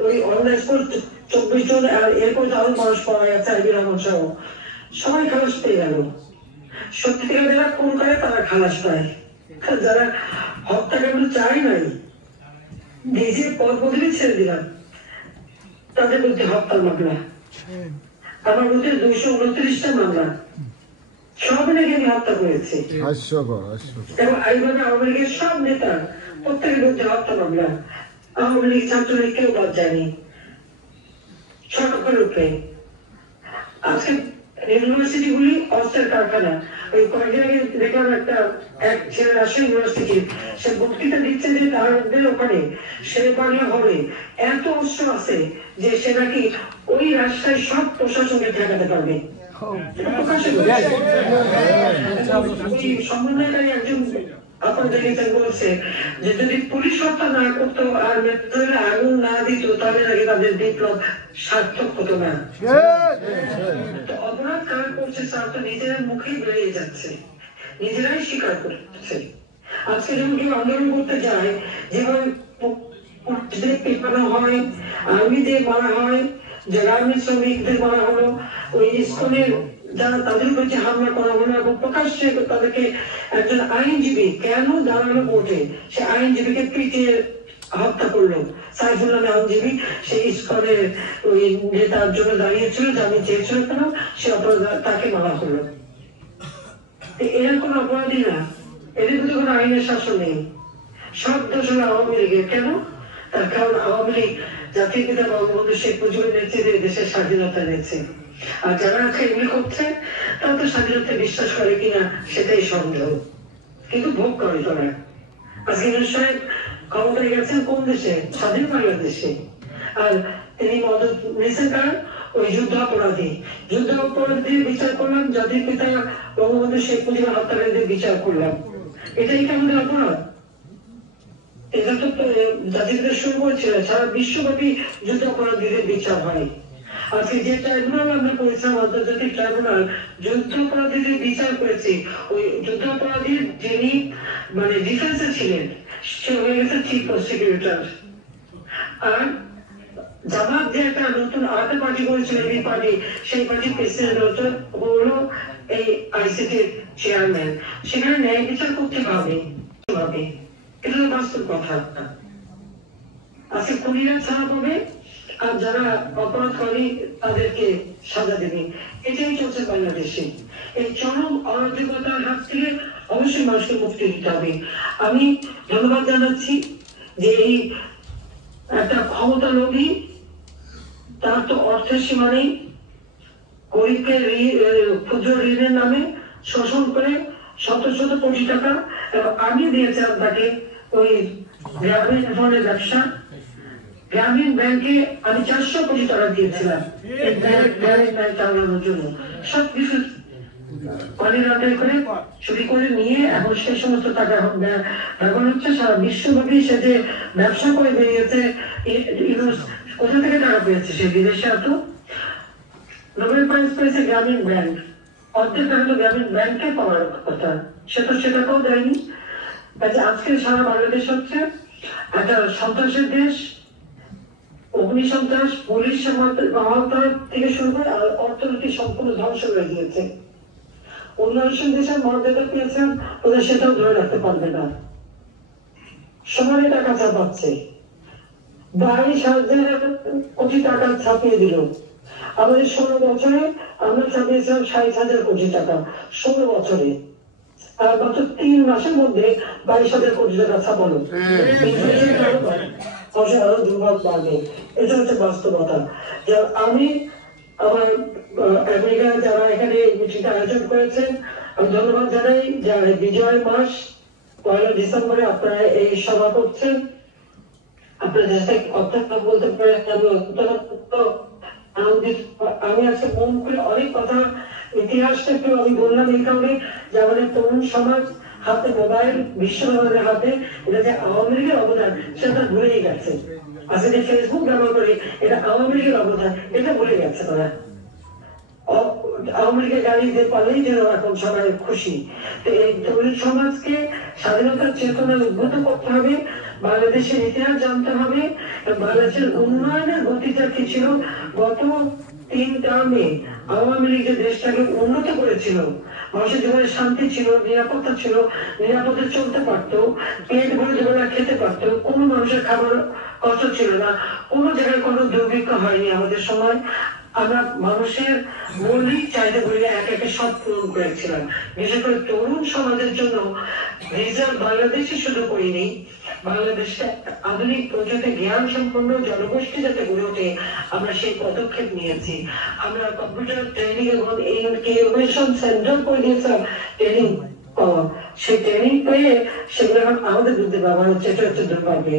ওই অনলাইন স্পোর্ট, 24 জন, আর এরপর আরো মানুষ পাওয়া গেছে, আইবি রহমান সহ সবাই খালাস পেয়ে গেল। সত্যিকার যারা খুন করে তারা খালাস পায়, যারা হত্যাকাণ্ড চায় নাই, নিজে পদ বদলে ছেড়ে দিলাম, তাদের বিরুদ্ধে হত্যার মামলা, আমার বিরুদ্ধে 229টা মামলা, সব লেগে আমি হত্যা করেছি। এবং এইভাবে আওয়ামী লীগের সব নেতা প্রত্যেকের বিরুদ্ধে হত্যা মামলা, আওয়ামী লীগ ছাত্রলীগ কেউ বাদ যায়নি, সরকারের উপরে। আজকে ইউনিভার্সিটি গুলি অস্ত্রের কারখানা। ওই কয়েকদিন আগে দেখলাম এক ছেলে রাজশাহী ইউনিভার্সিটি, সে বক্তৃতা দিচ্ছে যে তাদের ওখানে শেরবাংলা হবে এত অস্ত্র আছে যে সে নাকি ওই রাজশাহী সব প্রশাসনকে ঠেকাতে পারবে। সমন্বয়কারী একজন আপনাদের বলছে যে যদি পুলিশ হত্যা না করতো আর মেট্রোরে আগুন না দিত, তাহলে নাকি তাদের বিপ্লব সার্থক হতো না। অপরাধ কারা করছে তার তো নিজেরা মুখেই বেরিয়ে যাচ্ছে, নিজেরাই স্বীকার করছে। আজকে যখন কেউ আন্দোলন করতে যায়, যেভাবে পুলিশদের পেটানো হয়, আর্মিদের মারা হয়, গ্রামীণ শ্রমিকদের মারা হলো, ওই ইসকনের যারা তাদের উপর যে হামলা করা হলো, এবং প্রকাশ্যে তাদেরকে একজন আইনজীবী কেন দাঁড়ানো কোর্টে, সে আইনজীবীকে পিটিয়ে হত্যা করলো। সাইফুল নামে আইনজীবী, সেই ইসকনের ওই নেতার জন্য দাঁড়িয়েছিল, জামিন চেয়েছিল, কেন সে অপরাধ তাকে মারা হলো। এরা কোন অপরাধী না, এদের প্রতি কোনো আইনের শাসন নেই, সব দোষ হলো আওয়ামী লীগের। কেন? তার কারণ আওয়ামী লীগ জাতির পিতা বঙ্গবন্ধু শেখ মুজিবুর নেতৃত্বে দেশের স্বাধীনতা নিয়েছে, আর যারা এগুলি করছে তারা তো স্বাধীনতা বিশ্বাস করে কিনা সেটাই সন্দেহ, কিন্তু ভোগ করে তারা। আজকে সাহেব ক্ষমতায় গেছেন কোন দেশে? স্বাধীন বাংলাদেশে। আর তিনি মদত নিয়েছেন কারণ ওই যুদ্ধ অপরাধীর বিচার করলাম, জাতির পিতা বঙ্গবন্ধু শেখ মুজিবুর হত্যাকারীদের বিচার করলাম, এটাই কি আমাদের অপরাধ? এটা তো জাতির পিতা শুরু করেছিল, সারা বিশ্বব্যাপী যুদ্ধ অপরাধীদের বিচার হয়। আজকে যে ট্রাইব্যুনাল আমরা করেছিলাম, আন্তর্জাতিক ট্রাইব্যুনাল, যুদ্ধ অপরাধীদের বিচার করেছি, ওই যুদ্ধ অপরাধীর যিনি মানে ডিফেন্সে ছিলেন সে হয়ে গেছে চিফ প্রসিকিউটর। আর জামাত যে একটা নতুন আরেকটা পার্টি করেছিল, এই পার্টি, সেই পার্টির প্রেসিডেন্ট হলো এই আইসিটির চেয়ারম্যান। সেখানে ন্যায় বিচার করতে হবে, এটা তো বাস্তব কথা। আজকে খুনিরা ছাড়া পাবে, আর যারা অপরাধ করে তাদেরকে সাজা দেবে, এটাই চলছে বাংলাদেশে। এই চরম অরাজকতার হাত থেকে অবশ্যই মানুষকে মুক্তি দিতে হবে। আমি ধন্যবাদ জানাচ্ছি যে এই একটা ক্ষমতা লোভী, তার তো অর্থের সীমা নেই, গরিবকে ক্ষুদ্র ঋণের নামে শোষণ করে শত শত কোটি টাকা, এবং আমি দিয়েছিলাম তাকে ওই গ্রামীণ ফোনের ব্যবসা। গ্রামীণ ব্যাংকে আমি 400 কোটি টাকা দিয়েছিলাম গ্রামীণ ব্যাংক চালানোর জন্য, সবকিছু চুরি করে নিয়ে এখন সেই সমস্ত টাকা ব্যবহার হচ্ছে। সারা বিশ্বব্যাপী সে যে ব্যবসা করে বেরিয়েছে, কোথা থেকে টাকা পেয়েছে? সে বিদেশে এত নোবেল প্রাইজ পেয়েছে গ্রামীণ ব্যাংক, অর্ধেক টাকা তো গ্রামীণ ব্যাংকে পাওয়ার কথা, সে তো সেটাকেও দেয়নি। আজকে সারা বাংলাদেশ হচ্ছে একটা সন্ত্রাসের দেশ, অগ্নিসন্ত্রাস, পুলিশ থেকে শুরু করে অর্থনীতি সম্পূর্ণ ধ্বংস হয়ে গিয়েছে। উন্নয়নশীল দেশের মর্যাদা পেয়েছেন, ওদের সেটাও ধরে রাখতে পারবে না, সমানে টাকা ছাপাচ্ছে, 22,000 কোটি টাকা ছাপিয়ে দিল আমাদের 16 বছরে আমরা ছাপিয়েছিলাম 60,000 কোটি টাকা, 16 বছরে। আর মাত্র 3 মাসের মধ্যে 22,000 কোটি টাকা ছাপানো, আরো দুর্ভাগ বাড়বে। এটা হচ্ছে বাস্তবতা। আমি আমার আমেরিকায় যারা এখানে মিটিংটা আয়োজন করেছেন, আমি ধন্যবাদ জানাই। যারা বিজয় মাস 1 ডিসেম্বরে আপনারা এই সভা করছেন, আপনাদের সাথে কথা বলতে পারে আমি অত্যন্ত আনন্দিত। আমি আজকে মন করে অনেক কথা ইতিহাসটা একটু আমি বললাম এই কারণে যে আমাদের তরুণ সমাজ হাতে মোবাইল, বিশ্ববাজারের হাতে, এটা যে আওয়ামী লীগের অবদান সেটা ভুলেই গেছে। আজকে যে ফেসবুক ব্যবহার করে এটা আওয়ামী লীগের অবদান, এটা ভুলে গেছে তারা। আওয়ামী লীগের গাড়ি যে পালেই যেন এখন সবাই খুশি। তো এই তরুণ সমাজকে স্বাধীনতার চেতনা উদ্বুদ্ধ করতে হবে, বাংলাদেশের ইতিহাস জানতে হবে, বাংলাদেশের উন্নয়নের গতিটা কি ছিল। গত 3 টার্মে আওয়ামী লীগ যে দেশটাকে উন্নত করেছিল, মানুষের জীবনে শান্তি ছিল, নিরাপত্তা ছিল, নিরাপদে চলতে পারতো, পেট ভরে দুবেলা খেতে পারতো, কোনো মানুষের খাবার কষ্ট ছিল না, কোনো জায়গায় কোনো দুর্ভিক্ষ হয়নি আমাদের সময়। আমরা মানুষের মৌলিক চাহিদাগুলি এক একে সব পূরণ করেছিলাম। বিশেষ করে তরুণ সমাজের জন্য রিজার্ভ বাংলাদেশে শুধু করিনি, বাংলাদেশে আধুনিক প্রযুক্তি জ্ঞান সম্পন্ন জনগোষ্ঠী যাতে গড়ে ওঠে, আমরা সেই পদক্ষেপ নিয়েছি। আমরা কম্পিউটার ট্রেনিং এবং ইনকিউবেশন সেন্টার করে দিয়েছিলাম ট্রেনিং পাওয়া। সেই ট্রেনিং পেয়ে সেগুলো এখন আমাদের বিরুদ্ধে ব্যবহার হচ্ছে। এটা হচ্ছে দুর্ভাগ্য।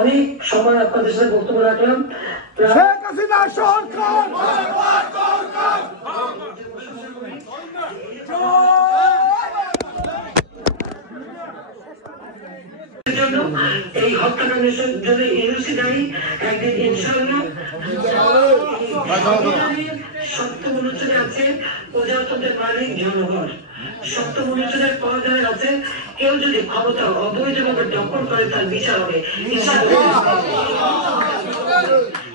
অনেক সময় আপনাদের সাথে বক্তব্য রাখলাম। এই হত্যাকাণ্ডের জন্য ইউসি দায়ী, একদিন ইনশাআল্লাহ সত্য অনুচ্ছেদে আছে প্রজাতন্ত্রের মালিক জনগণ। সত্য অনুচ্ছেদের পর্যায়ে আছে কেউ যদি ক্ষমতা অবৈধভাবে দখল করে তার বিচার হবে।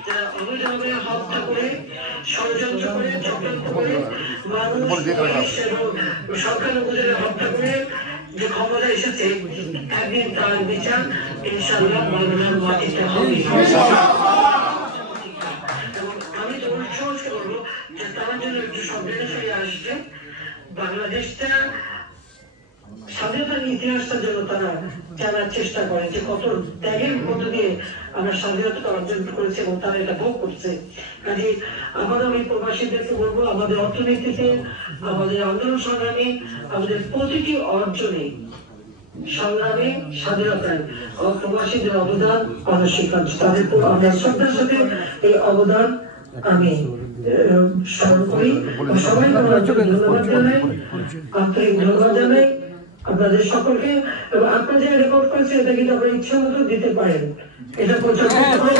যারা অবৈধভাবে হত্যা করে, ষড়যন্ত্র করে, চক্রান্ত করে, মানুষ এবং সরকার উপজেলা হত্যা করে যে ক্ষমতা এসেছে, একদিন তার বিচার ইনশাআল্লাহ বাংলার মাটিতে হবে। এবং আমি তো সহজকে বলবো যে তার জন্য একটু সংবেদনশীল আসছে। বাংলাদেশটা স্বাধীনতার ইতিহাসটার জন্য তারা জানার চেষ্টা করে যে কত ত্যাগের মধ্য দিয়ে আমরা স্বাধীনতা অর্জন করেছি এবং তারা এটা ভোগ করছে। কাজে আমাদের ওই প্রবাসীদেরকে বলবো, আমাদের অর্থনীতিতে, আমাদের আন্দোলন সংগ্রামে, আমাদের প্রতিটি অর্জনে, সংগ্রামে, স্বাধীনতায় প্রবাসীদের অবদান অনস্বীকার্য। তাদের আমরা শ্রদ্ধার সাথে এই অবদান আমি স্মরণ করি। সবাই ধন্যবাদ জানাই, আন্তরিক ধন্যবাদ জানাই আপনাদের সকলকে। এবং আপনারা যে রেকর্ড করেছে এটা কিন্তু আপনার ইচ্ছা মতো দিতে পারেন, এটা প্রচার করতে পারেন।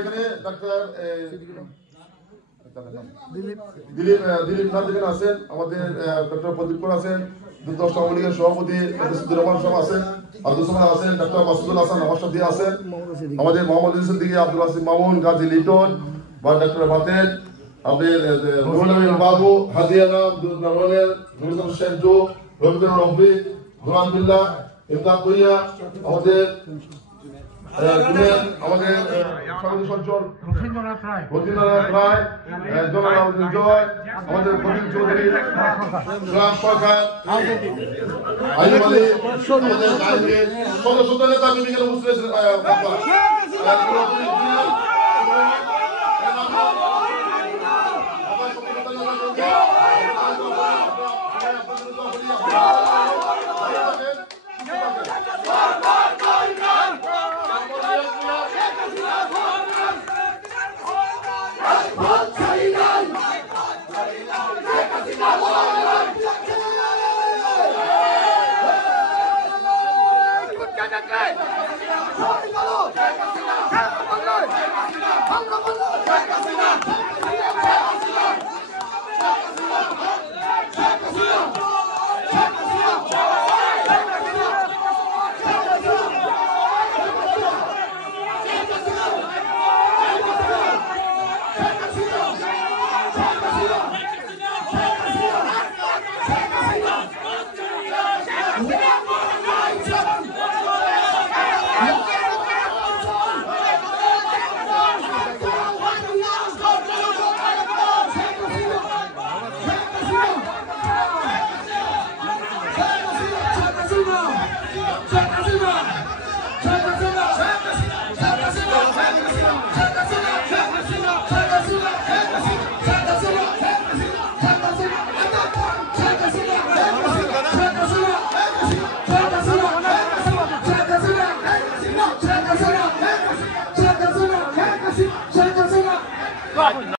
এখানে ডাক্তার দিলীপ নাথ এখানে আছেন, আমাদের ডক্টর প্রদীপ কুমার আছেন, যুক্তরাষ্ট্র আওয়ামী লীগের সভাপতি সিদ্দুর রহমান সাহেব আছেন, আব্দুল সামাদ আছেন, ডক্টর মাসুদুল হাসান আমার সাথে আছেন, আমাদের মোহাম্মদ ইউসুফ দিকে আব্দুল হাসিম মামুন, গাজী লিটন বা ডক্টর বাতেন, আমাদের নুরুল আমিন বাবু, হাজিয়ানা, নুরুল হোসেন জো, রবীন্দ্র রব্বি, দুরান বিল্লাহ, ইমদাদ ভুইয়া, আমাদের আমাদের সভাপতি সঞ্চল রথীন্দ্রনাথ রায়, জনাব জয়, আমাদের প্রবীণ চৌধুরী, রাম সরকার, আইয়ুব আলী, আমাদের সদস্য নেতা ভূমিকা উপস্থিত